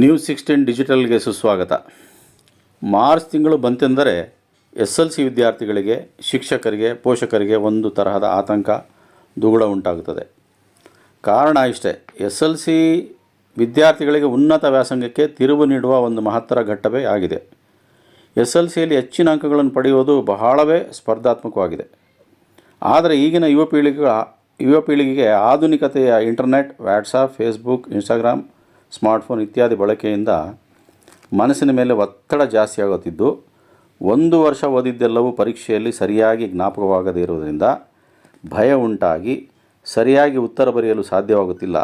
News16 ಡಿಜಿಟಲ್ಗೆ ಸುಸ್ವಾಗತ. March ತಿಂಗಳು ಬಂತೆಂದರೆ SLC ವಿದ್ಯಾರ್ಥಿಗಳಿಗೆ, ಶಿಕ್ಷಕರಿಗೆ, ಪೋಷಕರಿಗೆ ಒಂದು ತರಹದ ಆತಂಕ, ದುಗುಡ ಉಂಟಾಗುತ್ತದೆ. ಕಾರಣ ಇಷ್ಟೇ, SLC ವಿದ್ಯಾರ್ಥಿಗಳಿಗೆ ಉನ್ನತ ವ್ಯಾಸಂಗಕ್ಕೆ ತಿರುವು ನೀಡುವ ಒಂದು ಮಹತ್ತರ ಘಟ್ಟವೇ ಆಗಿದೆ. SLCಯಲ್ಲಿ ಹೆಚ್ಚಿನ ಅಂಕಗಳನ್ನು ಪಡೆಯುವುದು ಬಹಳವೇ ಸ್ಪರ್ಧಾತ್ಮಕವಾಗಿದೆ. ಆದರೆ ಈಗಿನ ಯುವ ಪೀಳಿಗೆಗೆ ಆಧುನಿಕತೆಯ internet, WhatsApp, Facebook, Instagram, smartphone ಇತ್ಯಾದಿ ಬಳಕೆಯಿಂದ ಮನಸ್ಸಿನ ಮೇಲೆ ಒತ್ತಡ ಜಾಸ್ತಿಯಾಗುತ್ತಿದ್ದು, ಒಂದು ವರ್ಷ ಓದಿದ್ದೆಲ್ಲವೂ ಪರೀಕ್ಷೆಯಲ್ಲಿ ಸರಿಯಾಗಿ ಜ್ಞಾಪಕವಾಗದೇ ಇರುವುದರಿಂದ ಭಯ ಉಂಟಾಗಿ ಸರಿಯಾಗಿ ಉತ್ತರ ಬರೆಯಲು ಸಾಧ್ಯವಾಗುತ್ತಿಲ್ಲ.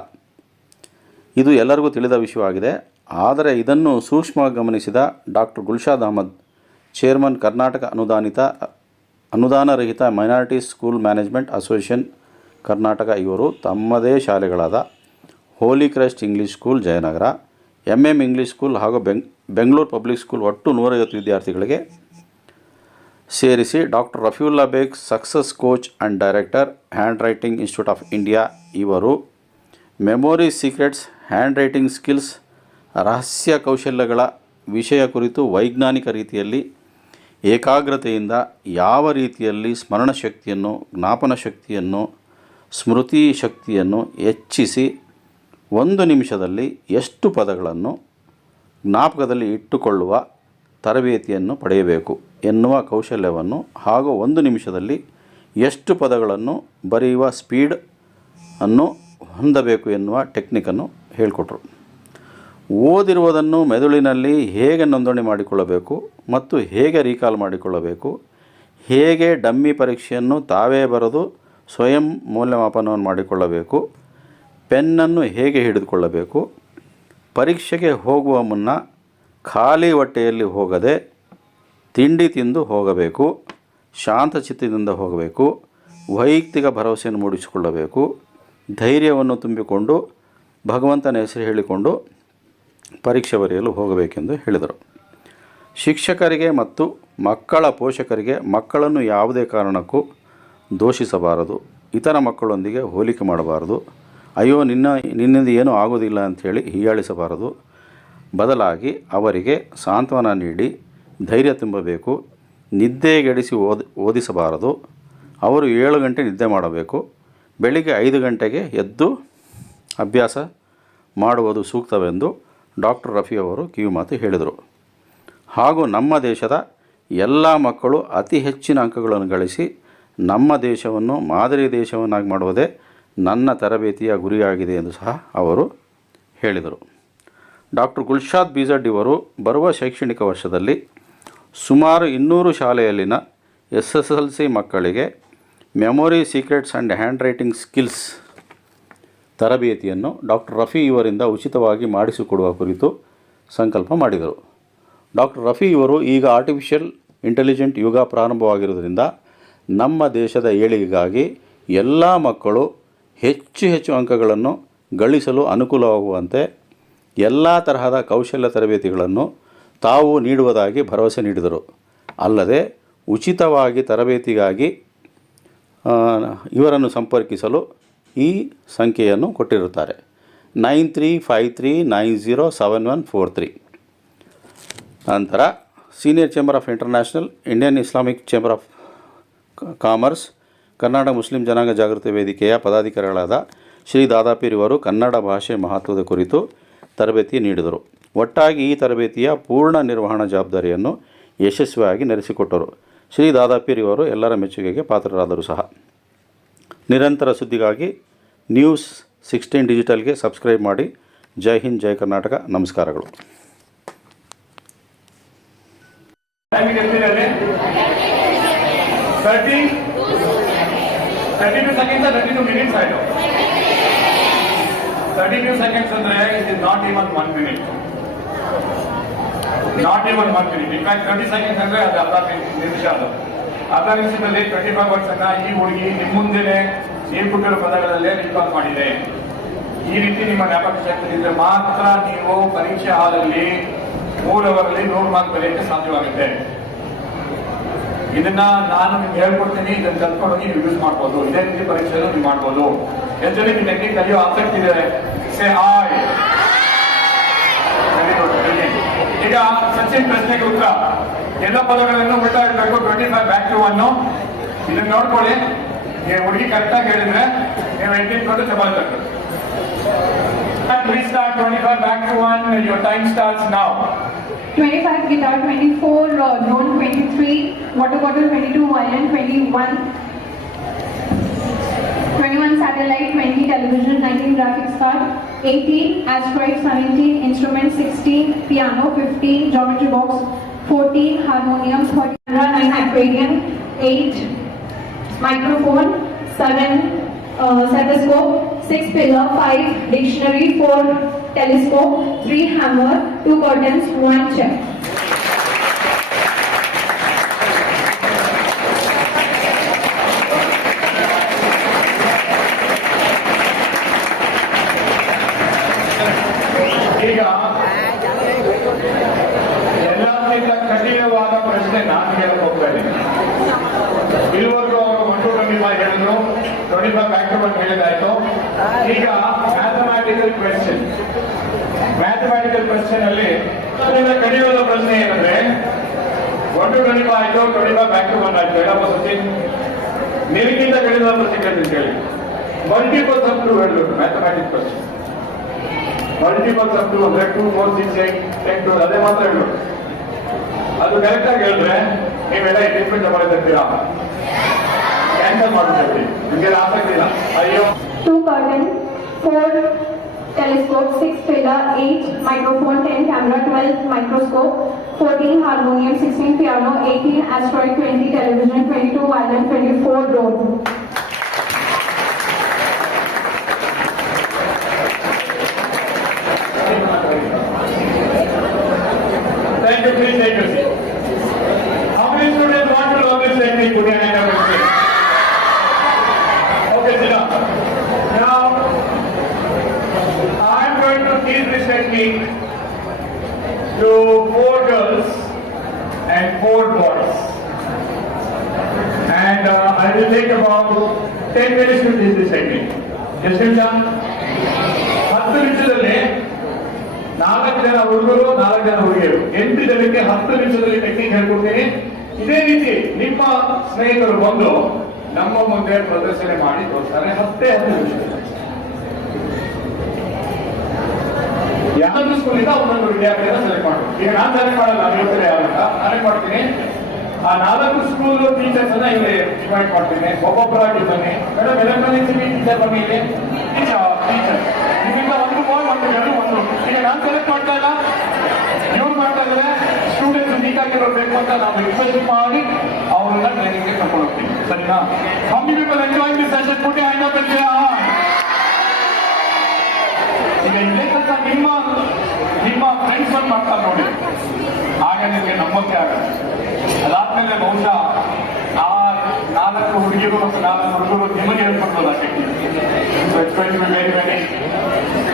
ಇದು ಎಲ್ಲರಿಗೂ ತಿಳಿದ ವಿಷಯವಾಗಿದೆ. ಆದರೆ ಇದನ್ನು ಸೂಕ್ಷ್ಮವಾಗಿ ಗಮನಿಸಿದ ಡಾಕ್ಟರ್ ಗುಲ್ಷಾದ್ ಅಹಮದ್, ಚೇರ್ಮನ್ ಕರ್ನಾಟಕ ಅನುದಾನರಹಿತ minorities school management association Karnataka, ಇವರು ತಮ್ಮದೇ ಶಾಲೆಗಳಾದ holy Christ English school Jayanagar, MM English school ಹಾಗೂ ಬೆಂಗಳೂರು ಪಬ್ಲಿಕ್ ಸ್ಕೂಲ್ ಒಟ್ಟು 150 ವಿದ್ಯಾರ್ಥಿಗಳಿಗೆ ಸೇರಿಸಿ doctor Rafiulla Baig, success coach and director, hand writing institute of India, ಇವರು memory secrets, hand writing skills, ರಹಸ್ಯ ಕೌಶಲ್ಯಗಳ ವಿಷಯ ಕುರಿತು ವೈಜ್ಞಾನಿಕ ರೀತಿಯಲ್ಲಿ ಏಕಾಗ್ರತೆಯಿಂದ ಯಾವ ರೀತಿಯಲ್ಲಿ ಸ್ಮರಣ ಶಕ್ತಿಯನ್ನು, ಜ್ಞಾಪನ ಶಕ್ತಿಯನ್ನು, ಸ್ಮೃತಿ ಶಕ್ತಿಯನ್ನು ಹೆಚ್ಚಿಸಿ 1 ನಿಮಿಷದಲ್ಲಿ ಎಷ್ಟು ಪದಗಳನ್ನು ಜ್ಞಾಪಕದಲ್ಲಿ ಇಟ್ಟುಕೊಳ್ಳುವ ತರಬೇತಿಯನ್ನು ಪಡೆಯಬೇಕು ಎನ್ನುವ ಕೌಶಲ್ಯವನ್ನು ಹಾಗೂ 1 ನಿಮಿಷದಲ್ಲಿ ಎಷ್ಟು ಪದಗಳನ್ನು ಬರೆಯುವ ಸ್ಪೀಡ್ ಅನ್ನು ಹೊಂದಬೇಕು ಎನ್ನುವ ಟೆಕ್ನಿಕನ್ನು ಹೇಳಿಕೊಟ್ರು. ಓದಿರುವುದನ್ನು ಮೆದುಳಿನಲ್ಲಿ ಹೇಗೆ ನೋಂದಣಿ ಮಾಡಿಕೊಳ್ಳಬೇಕು ಮತ್ತು ಹೇಗೆ ರೀಕಾಲ್ ಮಾಡಿಕೊಳ್ಳಬೇಕು, ಹೇಗೆ ಡಮ್ಮಿ ಪರೀಕ್ಷೆಯನ್ನು ತಾವೇ ಬರೆದು ಸ್ವಯಂ ಮೌಲ್ಯಮಾಪನವನ್ನು ಮಾಡಿಕೊಳ್ಳಬೇಕು, ಪೆನ್ನನ್ನು ಹೇಗೆ ಹಿಡಿದುಕೊಳ್ಳಬೇಕು, ಪರೀಕ್ಷೆಗೆ ಹೋಗುವ ಮುನ್ನ ಖಾಲಿ ಹೊಟ್ಟೆಯಲ್ಲಿ ಹೋಗದೆ ತಿಂಡಿ ತಿಂದು ಹೋಗಬೇಕು, ಶಾಂತಚಿತ್ತದಿಂದ ಹೋಗಬೇಕು, ವೈಯಕ್ತಿಕ ಭರವಸೆಯನ್ನು ಮೂಡಿಸಿಕೊಳ್ಳಬೇಕು, ಧೈರ್ಯವನ್ನು ತುಂಬಿಕೊಂಡು ಭಗವಂತನ ಹೆಸರು ಹೇಳಿಕೊಂಡು ಪರೀಕ್ಷೆ ಬರೆಯಲು ಹೋಗಬೇಕೆಂದು ಹೇಳಿದರು. ಶಿಕ್ಷಕರಿಗೆ ಮತ್ತು ಮಕ್ಕಳ ಪೋಷಕರಿಗೆ ಮಕ್ಕಳನ್ನು ಯಾವುದೇ ಕಾರಣಕ್ಕೂ ದೂಷಿಸಬಾರದು, ಇತರ ಮಕ್ಕಳೊಂದಿಗೆ ಹೋಲಿಕೆ ಮಾಡಬಾರದು, ಅಯ್ಯೋ ನಿನ್ನಿಂದ ಏನೂ ಆಗೋದಿಲ್ಲ ಅಂಥೇಳಿ ಹೀಯಾಳಿಸಬಾರದು. ಬದಲಾಗಿ ಅವರಿಗೆ ಸಾಂತ್ವನ ನೀಡಿ ಧೈರ್ಯ ತುಂಬಬೇಕು. ನಿದ್ದೆಗೆಡಿಸಿ ಓದಿಸಬಾರದು. ಅವರು 7 ಗಂಟೆ ನಿದ್ದೆ ಮಾಡಬೇಕು. ಬೆಳಿಗ್ಗೆ 5 ಗಂಟೆಗೆ ಎದ್ದು ಅಭ್ಯಾಸ ಮಾಡುವುದು ಸೂಕ್ತವೆಂದು ಡಾಕ್ಟರ್ ರಫಿ ಅವರು ಕಿವಿಮಾತು ಹೇಳಿದರು. ಹಾಗೂ ನಮ್ಮ ದೇಶದ ಎಲ್ಲ ಮಕ್ಕಳು ಅತಿ ಹೆಚ್ಚಿನ ಅಂಕಗಳನ್ನು ಗಳಿಸಿ ನಮ್ಮ ದೇಶವನ್ನು ಮಾದರಿ ದೇಶವನ್ನಾಗಿ ಮಾಡುವುದೇ ನನ್ನ ತರಬೇತಿಯ ಗುರಿಯಾಗಿದೆ ಎಂದು ಸಹ ಅವರು ಹೇಳಿದರು. ಡಾಕ್ಟರ್ ಗುಲ್ಷಾದ್ ಬಿಜಡ್ ಇವರು ಬರುವ ಶೈಕ್ಷಣಿಕ ವರ್ಷದಲ್ಲಿ ಸುಮಾರು 200 ಶಾಲೆಯಲ್ಲಿನ SSLC ಮಕ್ಕಳಿಗೆ memory secrets and hand writing skills ತರಬೇತಿಯನ್ನು ಡಾಕ್ಟರ್ ರಫಿ ಇವರಿಂದ ಉಚಿತವಾಗಿ ಮಾಡಿಸಿಕೊಡುವ ಕುರಿತು ಸಂಕಲ್ಪ ಮಾಡಿದರು. ಡಾಕ್ಟರ್ ರಫಿ ಇವರು ಈಗ ಆರ್ಟಿಫಿಷಿಯಲ್ ಇಂಟೆಲಿಜೆಂಟ್ ಯುಗ ಪ್ರಾರಂಭವಾಗಿರುವುದರಿಂದ ನಮ್ಮ ದೇಶದ ಏಳಿಗೆಗಾಗಿ ಎಲ್ಲ ಮಕ್ಕಳು ಹೆಚ್ಚು ಅಂಕಗಳನ್ನು ಗಳಿಸಲು ಅನುಕೂಲವಾಗುವಂತೆ ಎಲ್ಲ ತರಹದ ಕೌಶಲ್ಯ ತರಬೇತಿಗಳನ್ನು ತಾವು ನೀಡುವುದಾಗಿ ಭರವಸೆ ನೀಡಿದರು. ಅಲ್ಲದೆ ಉಚಿತವಾಗಿ ತರಬೇತಿಗಾಗಿ ಇವರನ್ನು ಸಂಪರ್ಕಿಸಲು ಈ ಸಂಖ್ಯೆಯನ್ನು ಕೊಟ್ಟಿರುತ್ತಾರೆ: 9353907143. ನಂತರ senior chamber of international, Indian Islamic chamber of commerce, Karnataka Muslim ಜನಾಂಗ ಜಾಗೃತಿ ವೇದಿಕೆಯ ಪದಾಧಿಕಾರಿಗಳಾದ ಶ್ರೀ ದಾದಾಪೀರ್ ಇವರು ಕನ್ನಡ ಭಾಷೆ ಮಹತ್ವದ ಕುರಿತು ತರಬೇತಿ ನೀಡಿದರು. ಒಟ್ಟಾಗಿ ಈ ತರಬೇತಿಯ ಪೂರ್ಣ ನಿರ್ವಹಣಾ ಜವಾಬ್ದಾರಿಯನ್ನು ಯಶಸ್ವಿಯಾಗಿ ನಡೆಸಿಕೊಟ್ಟರು. ಶ್ರೀ ದಾದಾಪೀರ್ ಇವರು ಎಲ್ಲರ ಮೆಚ್ಚುಗೆಗೆ ಪಾತ್ರರಾದರು ಸಹ. ನಿರಂತರ ಸುದ್ದಿಗಾಗಿ News16 ಡಿಜಿಟಲ್ಗೆ ಸಬ್ಸ್ಕ್ರೈಬ್ ಮಾಡಿ. ಜೈ ಹಿಂದ್, ಜೈ ಕರ್ನಾಟಕ. ನಮಸ್ಕಾರಗಳು. 32 seconds or 32 minutes, I know. 32 seconds and it is not even 1 minute. Not even 1 minute. In fact, 30 seconds and ಅರ್ಧ ನಿಮಿಷದಲ್ಲಿ 25 words ಅನ್ನ ಈ ಹುಡುಗಿ ನಿಮ್ಮ ಮುಂದೆನೆ ನೀವು ಕೊಟ್ಟಿರೋ ಪದಗಳಲ್ಲೇ ರಿಕಾಲ್ ಮಾಡಿದೆ. ಈ ರೀತಿ ನಿಮ್ಮ ಜ್ಞಾಪಕ ಶಕ್ತಿ ಇದ್ದರೆ ಮಾತ್ರ ನೀವು ಪರೀಕ್ಷೆ ಹಾಲಲ್ಲಿ 3 ಅವರಲ್ಲಿ 100 ಮಾರ್ಕ್ ಬರೆಯಕ್ಕೆ ಸಾಧ್ಯವಾಗುತ್ತೆ. ಇದನ್ನ ನಾನು ನಿಮ್ಗೆ ಹೇಳ್ಕೊಡ್ತೀನಿ, ಇದನ್ನ ಕಲ್ತ್ಕೊಂಡು ಹೋಗಿ ನೀವು ಯೂಸ್ ಮಾಡ್ಬೋದು. ಇದೇ ರೀತಿ ಪರೀಕ್ಷೆಯನ್ನು ನೀವು ಮಾಡ್ಬೋದು. ಎಷ್ಟು ಜನಕ್ಕೆ ಟೆಕ್ನಿಕ್ ಕಲಿಯೋ ಆಸಕ್ತಿ ಇದೆ? Say hi. ಈಗ ಸಚಿನ್ ಪ್ರಶ್ನೆಗೆ ಉತ್ತರ. ಎಲ್ಲ ಪದಗಳನ್ನು ಉಲ್ಟಾ ಇರಬೇಕು. 25 ಬ್ಯಾಕ್ ಟು 1. ಇದನ್ನ ನೋಡ್ಕೊಳ್ಳಿ. ಹುಡುಗಿ ಕರೆಕ್ಟಾಗಿ ಹೇಳಿದ್ರೆ ನೀವು 18 ಕೊಟ್ಟು ಸವಾಲ್ ತಗೊಳ್ಳಿ. Restart 25 back to 1. Your time starts now. 25 guitar, 24 drone, 23 water bottle, 22 violin, 21 satellite, 20 television, 19 graphics card, 18 asteroid, 17 instrument, 16 piano, 15 geometry box, 14 harmonium, 13 9 aquarium, 8 microphone, 7 stethoscope, 6 pillar, 5 dictionary, 4 telescope, 3 hammer, 2 curtains, 1 chair. ಈಗ ಎಲ್ಲಕ್ಕಿಂತ ಕಠಿಣವಾದ ಪ್ರಶ್ನೆ ನಾನು ಹೇಳಕ್ ಹೋಗ್ತಾ ಇದ್ದೀನಿ. ಇದುವರೆಗೂ ಅವರು 1 to 25 ಹೇಳಿದ್ರು, 25 ಬ್ಯಾಕ್ ಟು 1 ಹೇಳಿದಾಯ್ತು. ಈಗ ಮ್ಯಾಥಮ್ಯಾಟಿಕಲ್ ಕ್ವೆಶ್ಚನ್ ಅಲ್ಲಿ ಕಡಿಮೆಯಾದ ಪ್ರಶ್ನೆ ಏನಂದ್ರೆ 1 to 25 ಆಯ್ತು, 25 ಬ್ಯಾಕ್ ಟು 1 ಆಯ್ತು. ಎಲ್ಲ ಸಚಿನ್ ನಿನಗಿಂತ ಕಡಿಮೆಯಾದ ಪ್ರಶ್ನೆ ಕೇಳ್ತೀನಿ ಕೇಳಿ. ಮಲ್ಟಿಪಲ್ಸ್ ಆಫ್ 2 ಹೇಳಬೇಕು. ಮ್ಯಾಥಮ್ಯಾಟಿಕ್ಸ್ ಕ್ವೆಶ್ಚನ್ ಮಲ್ಟಿಪಲ್ಸ್ ಆಫ್ 2 ಅಂದ್ರೆ 2 4 6 8 10 12 ಅದೇ ಮಾತ್ರ ಹೇಳಬೇಕು. ಅದು ಕರೆಕ್ಟ್ ಆಗಿ ಹೇಳಿದ್ರೆ ನೀವೆಲ್ಲ ಟ್ರೀಟ್ಮೆಂಟ್ ಮಾಡಿರ್ತೀರಾ, ಕ್ಯಾನ್ಸಲ್ ಮಾಡ್ತೀವಿ. ನಿಮಗೆ ಆಸಕ್ತಿ ಇಲ್ಲ. ಅಯ್ಯೋ. 2 curtain, 4 telescope, 6 pillar, 8 microphone, 10 camera, 12 microscope, 14 harmonium, 16 piano, 18 asteroid, 20 television, 22 violin, 24 drone. Thank you, please take a seat. How many students want to learn this technique? Put your hand up and say. Okay, sit down. Now, I'm going to teach this technique to 4 girls and 4 boys. And I will take about 10 minutes to teach this technique. Just sit down. 10 ನಿಮಿಷದಲ್ಲಿ 4 ಜನ ಹುಡುಗರು 4 ಜನ ಹುಡುಗಿಯರು 8 ಜನಕ್ಕೆ 10 ನಿಮಿಷದಲ್ಲಿ technique ಹೇಳ್ಕೊಡ್ತೀನಿ. ಇದೇ ರೀತಿ ನಿಮ್ಮ ಸ್ನೇಹಿತರು ಬಂದು ನಮ್ಮ ಮುಂದೆ ಪ್ರದರ್ಶನ ಮಾಡಿ ತೋರಿಸ್ತಾರೆ. 10 ನಿಮಿಷ. ಯಾವ್ದು ಸ್ಕೂಲಿಂದ ಒಂದೊಂದು ವಿದ್ಯಾರ್ಥಿಗಳನ್ನ ಸೆಲೆಕ್ಟ್ ಮಾಡಬೇಕು. ಈಗ ನಾನು ಸೆಲೆಕ್ಟ್ ಮಾಡಲ್ಲ, ನಾನು ಹೇಳ್ತಾರೆ ಯಾರಂತ ನಾನೇ ಮಾಡ್ತೀನಿ. ಆ 4 ಸ್ಕೂಲ್ ಟೀಚರ್ಸ್ ಅನ್ನ ಇಲ್ಲಿ ಇನ್ವೈಟ್ ಮಾಡ್ತೀನಿ. ಒಬ್ಬೊಬ್ಬರಾಗಿ ಬನ್ನಿ. ಮೇಡಮ್ ಎಲೆಕ್ಟ್ರಾನಿಕ್ಸ್ ಟೀಚರ್ ಬನ್ನಿ ಇಲ್ಲಿ. ಟೀಚರ್ ನಿಮ್ಮಿಂದ ಒಂದು ಬಾಯ್ ಒಂದು ಗರ್ಲ್ ಒಂದು. ಈಗ ನಾನು ಸೆಲೆಕ್ಟ್ ಮಾಡ್ತಾ ಇಲ್ಲ, ಇವ್ರು ಮಾಡ್ತಾ ಇದ್ದಾರೆ. ಸ್ಟೂಡೆಂಟ್ಸ್ ನೀಟಾಗಿರೋ ಬೇಕು ಅಂತ ನಾವು ರಿಕ್ವೆಸ್ಟ್ ಮಾಡಿ ಅವ್ರನ್ನ ಟ್ರೈನಿಂಗ್ಗೆ ಕರ್ಕೊಂಡು ಹೋಗ್ತೀವಿ. ಸರಿನಾ? How many people enjoying this session? Put your hand up and say hi. ಈಗ ಇದೇ ತನಕ ನಿಮ್ಮ ಫ್ರೆಂಡ್ಸ್ ಒಂದು ಮಾಡ್ತಾರೆ ನೋಡಿ, ಆಗ ನಿಮಗೆ ನಂಬಕ್ಕೆ ಆಗಲ್ಲ. ಅದಾದ್ಮೇಲೆ ಬಹುಶಃ 4 ಹುಡುಗಿರು ಮತ್ತು 4 ಹುಡುಗರು ನಿಮಗೆ ಹೇಳ್ಕೊಡ್ಬೋದು ಆ ಟೆಕ್ನಿಕ್. ವೆರಿ ವೆರಿ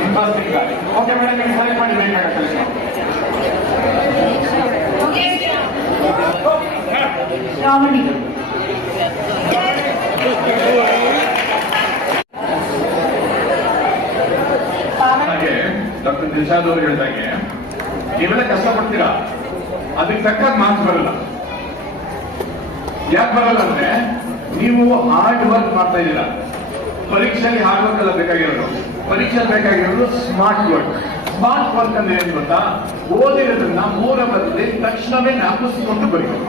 ಇಂಟ್ರೆಸ್ಟಿಂಗ್ ಗಾಡಿ. ಓಕೆ ಮೇಡಮ್, ನೀವು ಸೆಲೆಕ್ಟ್ ಮಾಡಿ ಬೇಕಾಗ ಕೆಲಸ. Ramani. ಹಾಗೆ ಡಾಕ್ಟರ್ ದಿಲ್ಶಾದ್ ಅವರು ಹೇಳಿದಾಗೆ ನೀವೆಲ್ಲ ಕಷ್ಟಪಡ್ತೀರಾ, ಅದಕ್ಕೆ ತಕ್ಕ ಮಾರ್ಕ್ಸ್ ಬರಲ್ಲ. ಯಾಕೆ ಬರಲ್ಲ ಅಂದ್ರೆ ನೀವು ಹಾರ್ಡ್ ವರ್ಕ್ ಮಾಡ್ತಾ ಇದ್ದೀರಾ. ಪರೀಕ್ಷೆಗೆ ಹಾರ್ಡ್ ವರ್ಕ್ ಎಲ್ಲ ಬೇಕಾಗಿರೋದು, ಪರೀಕ್ಷೆಗೆ ಬೇಕಾಗಿರೋದು ಸ್ಮಾರ್ಟ್ ವರ್ಕ್. ಸ್ಮಾರ್ಟ್ ವರ್ಕ್ ಅಂದ್ರೆ ಏನ್ ಗೊತ್ತಾ? ಓದಿರೋದನ್ನ 3 ಅವರಲ್ಲಿ ತಕ್ಷಣವೇ ಜ್ಞಾಪಿಸಿಕೊಂಡು ಬರೀಬೇಕು.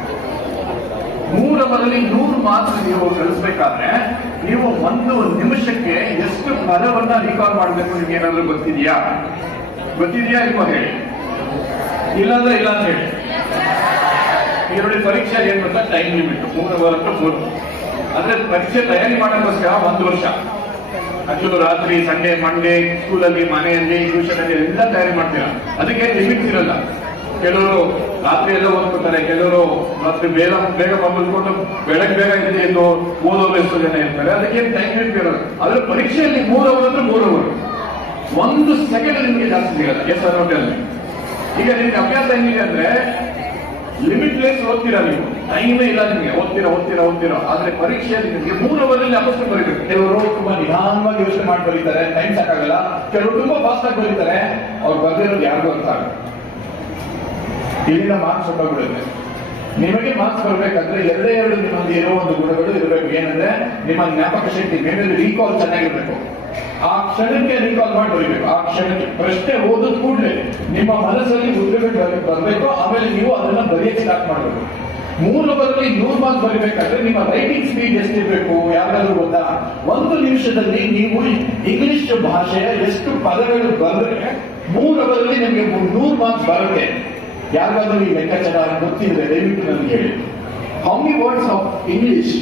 3 ಅವರಲ್ಲಿ 100 ಮಾರ್ಕ್ಸ್ ನೀವು ಕಳಿಸ್ಬೇಕಾದ್ರೆ ನೀವು 1 ನಿಮಿಷಕ್ಕೆ ಎಷ್ಟು ಪದವನ್ನ ರಿಕಾಲ್ ಮಾಡಬೇಕು ನಿಮ್ಗೆ ಏನಾದ್ರು ಗೊತ್ತಿದೆಯಾ ಇಲ್ವಾ ಹೇಳಿ. ಇಲ್ಲಾಂದ್ರೆ ಇಲ್ಲ ಅಂತ ಹೇಳಿ. ಈ ನೋಡಿ, ಪರೀಕ್ಷೆ ಏನ್ ಗೊತ್ತಾ? Time limit 3 hour 3. ಅಂದ್ರೆ ಪರೀಕ್ಷೆ ತಯಾರಿ ಮಾಡೋಕ್ಕೋಸ್ಕರ 1 ವರ್ಷ ಹಗಲು ರಾತ್ರಿ, ಸಂಡೇ ಮಂಡೇ ಸ್ಕೂಲಲ್ಲಿ, ಮನೆಯಲ್ಲಿ, ಟ್ಯೂಷನ್ ಅಲ್ಲಿ ಎಲ್ಲ ತಯಾರಿ ಮಾಡ್ತೀರಾ. ಅದಕ್ಕೆ ಲಿಮಿಟ್ಸ್ ಇರಲ್ಲ. ಕೆಲವರು ರಾತ್ರಿ ಎಲ್ಲ ಓದ್ಕೊತಾರೆ, ಕೆಲವರು ರಾತ್ರಿ ಬೇಗ ಮಲ್ಕೊಂಡು ಬೆಳಗ್ಗೆ ಬೇಗ ಎಂದು ಓದೋರು ಎಷ್ಟು ಜನ ಇರ್ತಾರೆ. ಅದಕ್ಕೆ ಟೈಮ್ ಲಿಮಿಟ್ ಇರೋದು. ಆದ್ರೆ ಪರೀಕ್ಷೆಯಲ್ಲಿ 3 ಅವರ್ ಅಂದ್ರೆ 3 ಅವರ್, 1 ಸೆಕೆಂಡ್ ನಿಮಗೆ ಜಾಸ್ತಿ ಸಿಗಲ್ಲ. ಎಸ್ ಅಲ್ಲಿ ಈಗ ನಿಮ್ಗೆ ಅಭ್ಯಾಸ ಹೆಂಗಿದೆ ಅಂದ್ರೆ ಲಿಮಿಟ್ಲೆಸ್ ಓದ್ತೀರಾ ನೀವು, ಟೈಮೇ ಇಲ್ಲ ನಿಮಗೆ. ಓದ್ತೀರಾ. ಆದ್ರೆ ಪರೀಕ್ಷೆಯಲ್ಲಿ ನಿಮಗೆ 3 ಅವರಲ್ಲಿ ಅಪಸ್ತು ಬರೀಬೇಕು. ಕೆಲವರು ತುಂಬಾ ನಿಧಾನವಾಗಿ ಯೋಚನೆ ಮಾಡಿ ಬರೀತಾರೆ, ಟೈಮ್ ಸಾಕಾಗಲ್ಲ. ಕೆಲವರು ತುಂಬಾ ಫಾಸ್ಟ್ ಆಗಿ ಬರೀತಾರೆ, ಅವ್ರು ಬರ್ದಿರೋದು ಯಾರಿಗೂ ಅರ್ಥ ಆಗಲ್ಲ. ಇಲ್ಲಿಂದ ಮಾರ್ಕ್ಸ್ ಹೊಟ್ಟೋಗ್ಬಿಡುತ್ತೆ. ನಿಮಗೆ ಮಾರ್ಕ್ಸ್ ಬರಬೇಕಂದ್ರೆ ಎರಡೇ ಎರಡು ನಿಮ್ಮಲ್ಲಿ ಇರೋ ಒಂದು ಗುಣಗಳು ಇರಬೇಕು. ಏನಂದ್ರೆ ನಿಮ್ಮ ಜ್ಞಾಪಕ ಶಕ್ತಿ, ಮೆಮೊರಿ ರೀಕಾಲ್ ಚೆನ್ನಾಗಿರ್ಬೇಕು. ಆ ಕ್ಷಣಕ್ಕೆ ರೀಕಾಲ್ ಮಾಡಿ ಬರೀಬೇಕು. ಆ ಕ್ಷಣಕ್ಕೆ ಪ್ರಶ್ನೆ ಓದಿದ ಕೂಡಲೇ ನಿಮ್ಮ ಮನಸ್ಸಲ್ಲಿ ಉತ್ತರಗಳು ಬರಬೇಕು. ಆಮೇಲೆ ನೀವು ಅದನ್ನ ಬರೆಯಕ್ಕೆ ಸ್ಟಾರ್ಟ್ ಮಾಡಬೇಕು. 3 ಅವರಲ್ಲಿ 100 ಮಾರ್ಕ್ಸ್ ಬರೀಬೇಕಾದ್ರೆ ನಿಮ್ಮ ರೈಟಿಂಗ್ ಸ್ಪೀಡ್ ಎಷ್ಟಿರ್ಬೇಕು ಯಾರಿಗಾದ್ರೂ ಗೊತ್ತಾ? 1 ನಿಮಿಷದಲ್ಲಿ ನೀವು ಇಂಗ್ಲಿಷ್ ಭಾಷೆಯ ಎಷ್ಟು ಪದಗಳು ಬಂದ್ರೆ 3 ಅವರಲ್ಲಿ ನಿಮಗೆ 100 ಮಾರ್ಕ್ಸ್ ಬರುತ್ತೆ. ಯಾರಿಗಾದ್ರೂ ಈ ಲೆಕ್ಕಾಚಾರ ಗೊತ್ತಿದ್ರೆ ದಯವಿಟ್ಟು ನನಗೆ ಹೇಳಿ. How many words of English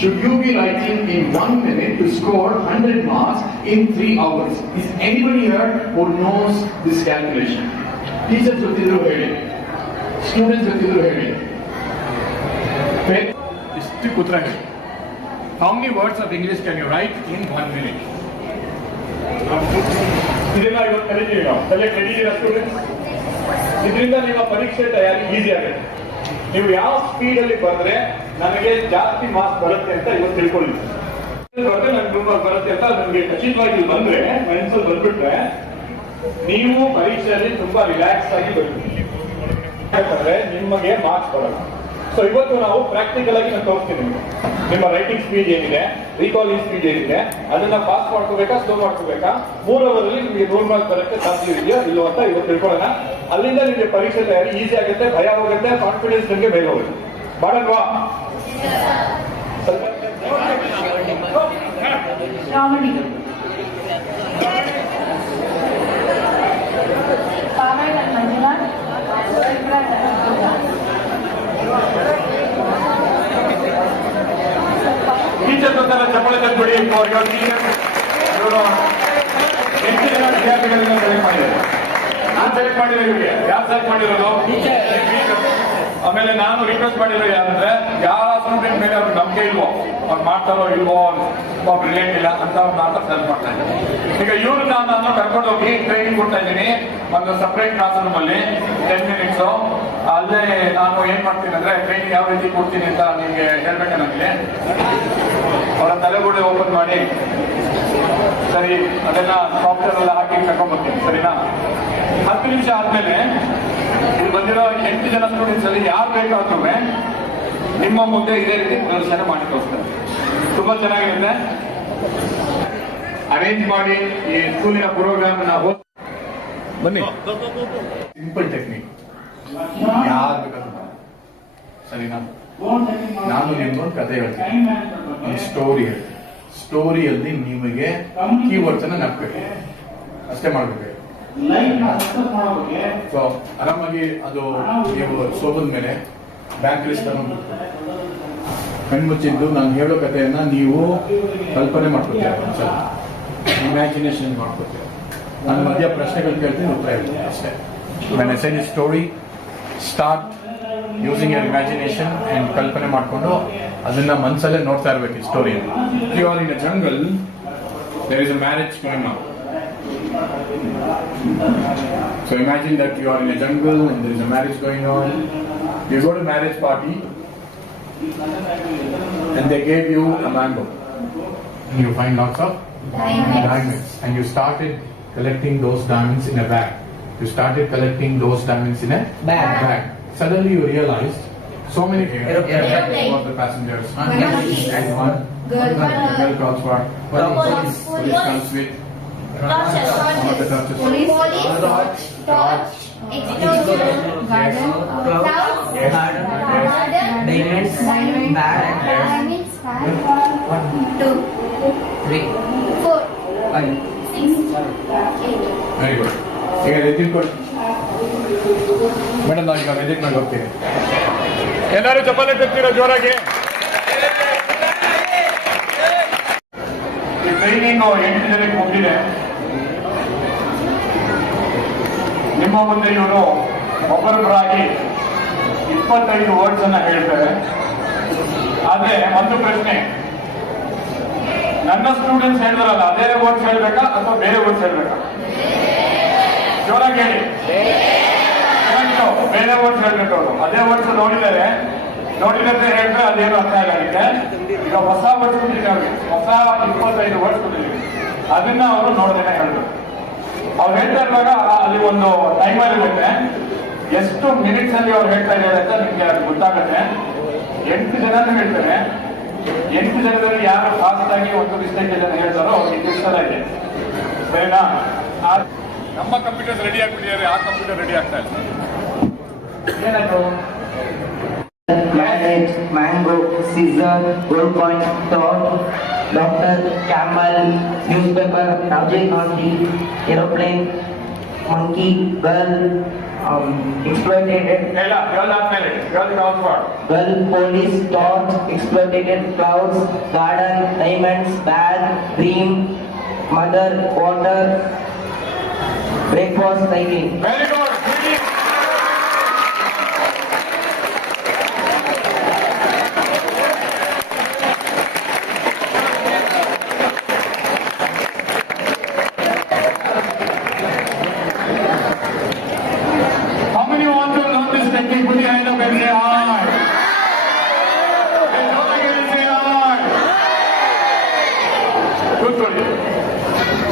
should you be writing in 1 minute to score 100 marks in 3 hours? Is anybody here who knows this calculation? Teachers ಗೊತ್ತಿದ್ರು ಹೇಳಿ, ಸ್ಟೂಡೆಂಟ್ಸ್ ಗೊತ್ತಿದ್ರು ಹೇಳಿ. ಇಷ್ಟು ಉತ್ತರ ಹೇಳಿ. How many words of English can you write in 1 minute? ಇದೆಲ್ಲ ಇವತ್ತು ಕಲಿತೀವಿ ನಾವು. ತಲೆ ಕಲಿತೀರಾ ಸ್ಟೂಡೆಂಟ್ಸ್? ಇದರಿಂದ ನಿಮ್ಮ ಪರೀಕ್ಷೆ ತಯಾರಿ ಈಸಿ ಆಗುತ್ತೆ. ನೀವು ಯಾವ ಸ್ಪೀಡ್ ಅಲ್ಲಿ ಬಂದ್ರೆ ನನಗೆ ಜಾಸ್ತಿ ಮಾರ್ಕ್ಸ್ ಬರುತ್ತೆ ಅಂತ ಇವತ್ತು ತಿಳ್ಕೊಳ್ಳಿ. ನನಗೆ ಬರುತ್ತೆ ಅಂತ ನನಗೆ ಖಚಿತವಾಗಿ ಬಂದ್ರೆ ಮನಸ್ಸಲ್ಲಿ ಬಂದ್ಬಿಟ್ರೆ ನೀವು ಪರೀಕ್ಷೆಯಲ್ಲಿ ತುಂಬಾ ರಿಲ್ಯಾಕ್ಸ್ ಆಗಿ ಬರ್ತೀವಿ. ಯಾಕಂದ್ರೆ ನಿಮಗೆ ಮಾರ್ಕ್ಸ್ ಬರಲ್ಲ. ಸೊ ಇವತ್ತು ನಾವು ಪ್ರಾಕ್ಟಿಕಲ್ ಆಗಿ ನಾನು ತೋರಿಸ್ತೀನಿ ನಿಮಗೆ. ನಿಮ್ಮ ರೈಟಿಂಗ್ ಸ್ಪೀಡ್ ಏನಿದೆ, ರೀಕಾಲಿಂಗ್ ಸ್ಪೀಡ್ ಏನಿದೆ, ಅದನ್ನ ಪಾಸ್ ಮಾಡ್ಕೋಬೇಕಾ, ಸ್ಲೋ ಮಾಡ್ಕೋಬೇಕಾ, 3 ಅವರಲ್ಲಿ ನಿಮಗೆ 100 ಮಾರ್ಕ್ಸ್ ಬರುತ್ತೆ ಸಾಧ್ಯವಿದೆಯೋ ಇಲ್ಲೋ ಅಂತ ಇವತ್ತು ತಿಳ್ಕೊಳ್ಳೋಣ. ಅಲ್ಲಿಂದ ನಿಮಗೆ ಪರೀಕ್ಷೆ ತಯಾರಿ ಈಸಿ ಆಗುತ್ತೆ, ಭಯ ಹೋಗುತ್ತೆ, ಕಾನ್ಫಿಡೆನ್ಸ್ ನಿಮಗೆ ಬೇಗ ಹೋಗುತ್ತೆ. ಮಾಡಲ್ವಾ? ಟೀಚರ್ ಗೊತ್ತಲ್ಲ, ಚಪ್ಪಳೆ ತಂದ್ಬಿಡಿ. ಇವರು 8 ಜನ ವಿದ್ಯಾರ್ಥಿಗಳನ್ನ ಸೆಲೆಕ್ಟ್ ಮಾಡಿದ್ದಾರೆ. ನಾನು ಸೆಲೆಕ್ಟ್ ಮಾಡಿರೋ ಇವರಿಗೆ ಯಾರು ಸೆಲೆಕ್ಟ್ ಮಾಡಿರೋದು? ಆಮೇಲೆ ನಾನು ರಿಕ್ವೆಸ್ಟ್ ಮಾಡಿರೋ ಯಾರಂದ್ರೆ ಯಾವ ಸ್ಟೂಡೆಂಟ್ ಮೇಲೆ ಅವ್ರಿಗೆ ನಂಬಿಕೆ ಇಲ್ವೋ, ಅವ್ರು ಮಾಡ್ತಾರೋ ಇಲ್ವೋ, ಅವ್ರು ರಿಲೇಟ್ ಇಲ್ಲ ಅಂತ ಅವ್ರು ಮಾತ್ರ ಸೆಲೆಕ್ಟ್ ಮಾಡ್ತಾ ಇದ್ದೀನಿ. ಈಗ ಇವ್ರು ನಾನು ಕರ್ಕೊಂಡು ಹೋಗಿ ಟ್ರೈನಿಂಗ್ ಕೊಡ್ತಾ ಇದ್ದೀನಿ ಒಂದು ಸಪ್ರೇಟ್ ಕ್ಲಾಸ್ ರೂಮ್ ಅಲ್ಲಿ 10 ಮಿನಿಟ್ಸ್. ಅಲ್ಲೇ ನಾನು ಏನ್ ಮಾಡ್ತೀನಿ ಅಂದ್ರೆ ಟ್ರೈನಿಂಗ್ ಯಾವ ರೀತಿ ಕೊಡ್ತೀನಿ ಅಂತ ನಿಮ್ಗೆ ಹೇಳ್ಬೇಕು. ನನಗೆ ಅವರ ತಲೆಗೂಡೆ ಓಪನ್ ಮಾಡಿ ಸರಿ ಅದನ್ನ ಸಾಫ್ಟ್ವೇರ್ ಎಲ್ಲ ಹಾಕಿ ಕರ್ಕೊಂಡ್ಬರ್ತೀನಿ. ಸರಿನಾ? 10 ನಿಮಿಷ ಆದ್ಮೇಲೆ ಇಲ್ಲಿ ಬಂದಿರೋ 8 ಜನ ಸ್ಟೂಡೆಂಟ್ಸ್ ಅಲ್ಲಿ ಯಾರು ಬೇಕಾದ್ರೂ ನಿಮ್ಮ ಮುಂದೆ ಇದೇ ರೀತಿ ಪ್ರದರ್ಶನ ಮಾಡಿ ತೋರಿಸ್ತಾರೆ. ತುಂಬಾ ಚೆನ್ನಾಗಿರುತ್ತೆ. ಅರೇಂಜ್ ಮಾಡಿ ಈ ಸ್ಕೂಲಿನ ಪ್ರೋಗ್ರಾಮ್ ಬನ್ನಿ. ಸಿಂಪಲ್ ಟೆಕ್ನಿಕ್ ಯಾರು ಬೇಕಾದ್ರೂ. ಸರಿನಾ? ನಾನು ನಿಮ್ಗೊಂದು ಕತೆ ಹೇಳ್ತೀನಿ, ಒಂದು ಸ್ಟೋರಿ ಹೇಳ್ತೀನಿ. ಸ್ಟೋರಿಯಲ್ಲಿ ನಿಮಗೆ ಕೀವರ್ಡ್ಸ್ ಅನ್ನ ನೆನಪಬೇಕು, ಅಷ್ಟೇ ಮಾಡ್ಬೇಕು. ಸೊ ಆರಾಮಾಗಿ ಅದು ನೀವು ಸೋಬದ ಮೇಲೆ ಬ್ಯಾಂಕ್ ಲಿಸ್ಟ್ ತಗೊಂಡು ಕಣ್ಮುಚ್ಚಿದ್ದು ನಾನು ಹೇಳೋ ಕಥೆಯನ್ನ ನೀವು ಕಲ್ಪನೆ ಮಾಡ್ಕೊತೀರ, ಒಂದ್ಸಲ ಇಮ್ಯಾಜಿನೇಷನ್ ಮಾಡ್ಕೊತೀರ. ನಾನು ಮಧ್ಯ ಪ್ರಶ್ನೆಗಳು ಕೇಳ್ತೀನಿ, ಉತ್ತರ ಹೇಳ್ತೀನಿ ಅಷ್ಟೇ. When I say this story, start using your imagination and ಕಲ್ಪನೆ ಮಾಡ್ಕೊಂಡು ಅದನ್ನ ಮನಸ್ಸಲ್ಲೇ ನೋಡ್ತಾ ಇರ್ಬೇಕು ಈ story. You are in a jungle, there is a marriage going on. So imagine that you are in a jungle and there is a marriage going on. You go to a marriage party and they gave you a mango and you find lots of diamonds and you started collecting those diamonds in a bag. You started collecting those diamonds in a bag. Suddenly you realized so many of the passengers and one girl calls for police comes with one of the torches. Police, torch, explosion, garden, clouds, diamonds, bag, 1, 2, 3, 4, 5, 6, 8. Very good. ಈಗ ರೆಜಿಟ್ ಕೊಡಿ madam. ನಾವು ಈಗ ರೆಜಿಟ್ ಮಾಡಿ ಹೋಗ್ತೀವಿ. ಎಲ್ಲರೂ ಚಪ್ಪಾಳೆ ತರ್ತೀರಾ ಜೋರಾಗಿ? ಈ ಟ್ರೈನಿಂಗ್ 8 ಜನಕ್ಕೆ ಮುಗಿದಿದೆ. ನಿಮ್ಮ ಮುಂದೆ ಇವರು ಒಬ್ಬರೊಬ್ಬರಾಗಿ 25 ವರ್ಡ್ಸ್ ಅನ್ನ ಹೇಳ್ತಾರೆ. ಆದ್ರೆ ಒಂದು ಪ್ರಶ್ನೆ, ನನ್ನ ಸ್ಟೂಡೆಂಟ್ಸ್ ಹೇಳಿದ್ರಲ್ಲ ಅದೇ ವರ್ಡ್ಸ್ ಹೇಳ್ಬೇಕಾ ಅಥವಾ ಬೇರೆ ವರ್ಡ್ಸ್ ಹೇಳ್ಬೇಕಾ? ಜೋರಾಗಿ ಹೇಳಿ. ಬೇರೆ ವರ್ಡ್ಸ್ ಹೇಳ್ಬೇಕು. ಅವರು ಅದೇ ವರ್ಡ್ಸ್ ನೋಡಿದರೆ ಹೇಳಿದ್ರೆ ಅದೇನು ಅರ್ಥ ಆಗಲಿಕ್ಕೆ. ಈಗ ಹೊಸ ವರ್ಡ್ಸ್ ಕೊಟ್ಟಿದ್ದೀವಿ ಅವ್ರಿಗೆ, ಹೊಸ 25 ವರ್ಡ್ಸ್ ಕೊಟ್ಟಿದ್ದೀವಿ. ಅದನ್ನ ಅವರು ನೋಡದೇನೆ ಹೇಳ್ಬೇಕು. ಅವ್ರು ಹೇಳ್ತಾ ಇರುವಾಗ ಅಲ್ಲಿ ಒಂದು ಟೈಮರ್ ಇರುತ್ತೆ. ಎಷ್ಟು ಮಿನಿಟ್ಸ್ ಅಲ್ಲಿ ಅವ್ರು ಹೇಳ್ತಾ ಇದ್ದಾರೆ ಅಂತ ನಿಮ್ಗೆ ಅದು ಗೊತ್ತಾಗುತ್ತೆ. 8 ಜನ ಹೇಳ್ತಾರೆ. 8 ಜನದಲ್ಲಿ ಯಾರು ಫಾಸ್ಟ್ ಆಗಿ ಒಂದು ಮಿಸ್ಟೇಕ್ ಜನ ಹೇಳ್ತಾರೋ ಅವ್ರಿಗೆ ತಿಳಿಸ್ತಾ ಇದೆ. ಸರಿನಾ? ನಮ್ಮ ಕಂಪ್ಯೂಟರ್ಸ್ ರೆಡಿ ಆಗ್ಬಿಟ್ಟಿದ್ದಾರೆ, ಆ ಕಂಪ್ಯೂಟರ್ ರೆಡಿ ಆಗ್ತಾ ಇಲ್ಲ. ಏನಾಯ್ತು? Planet, mango, scissor, gold coin, thought, doctor, camel, newspaper, Rajiv Gandhi, aeroplane, monkey, girl, exploited, ಇಲ್ಲ, ಗರ್ಲ್ ಆದ್ಮೇಲೆ ಗರ್ಲ್ ಕೌಂಟ್ ಮಾಡು. girl, police, torch, exploited, clouds, garden, diamonds, bag, dream, mother, water, breakfast, cycling. Very good. How many want to learn this technique? Put your hand up and say hi. Hey, don't say hi. Good for you.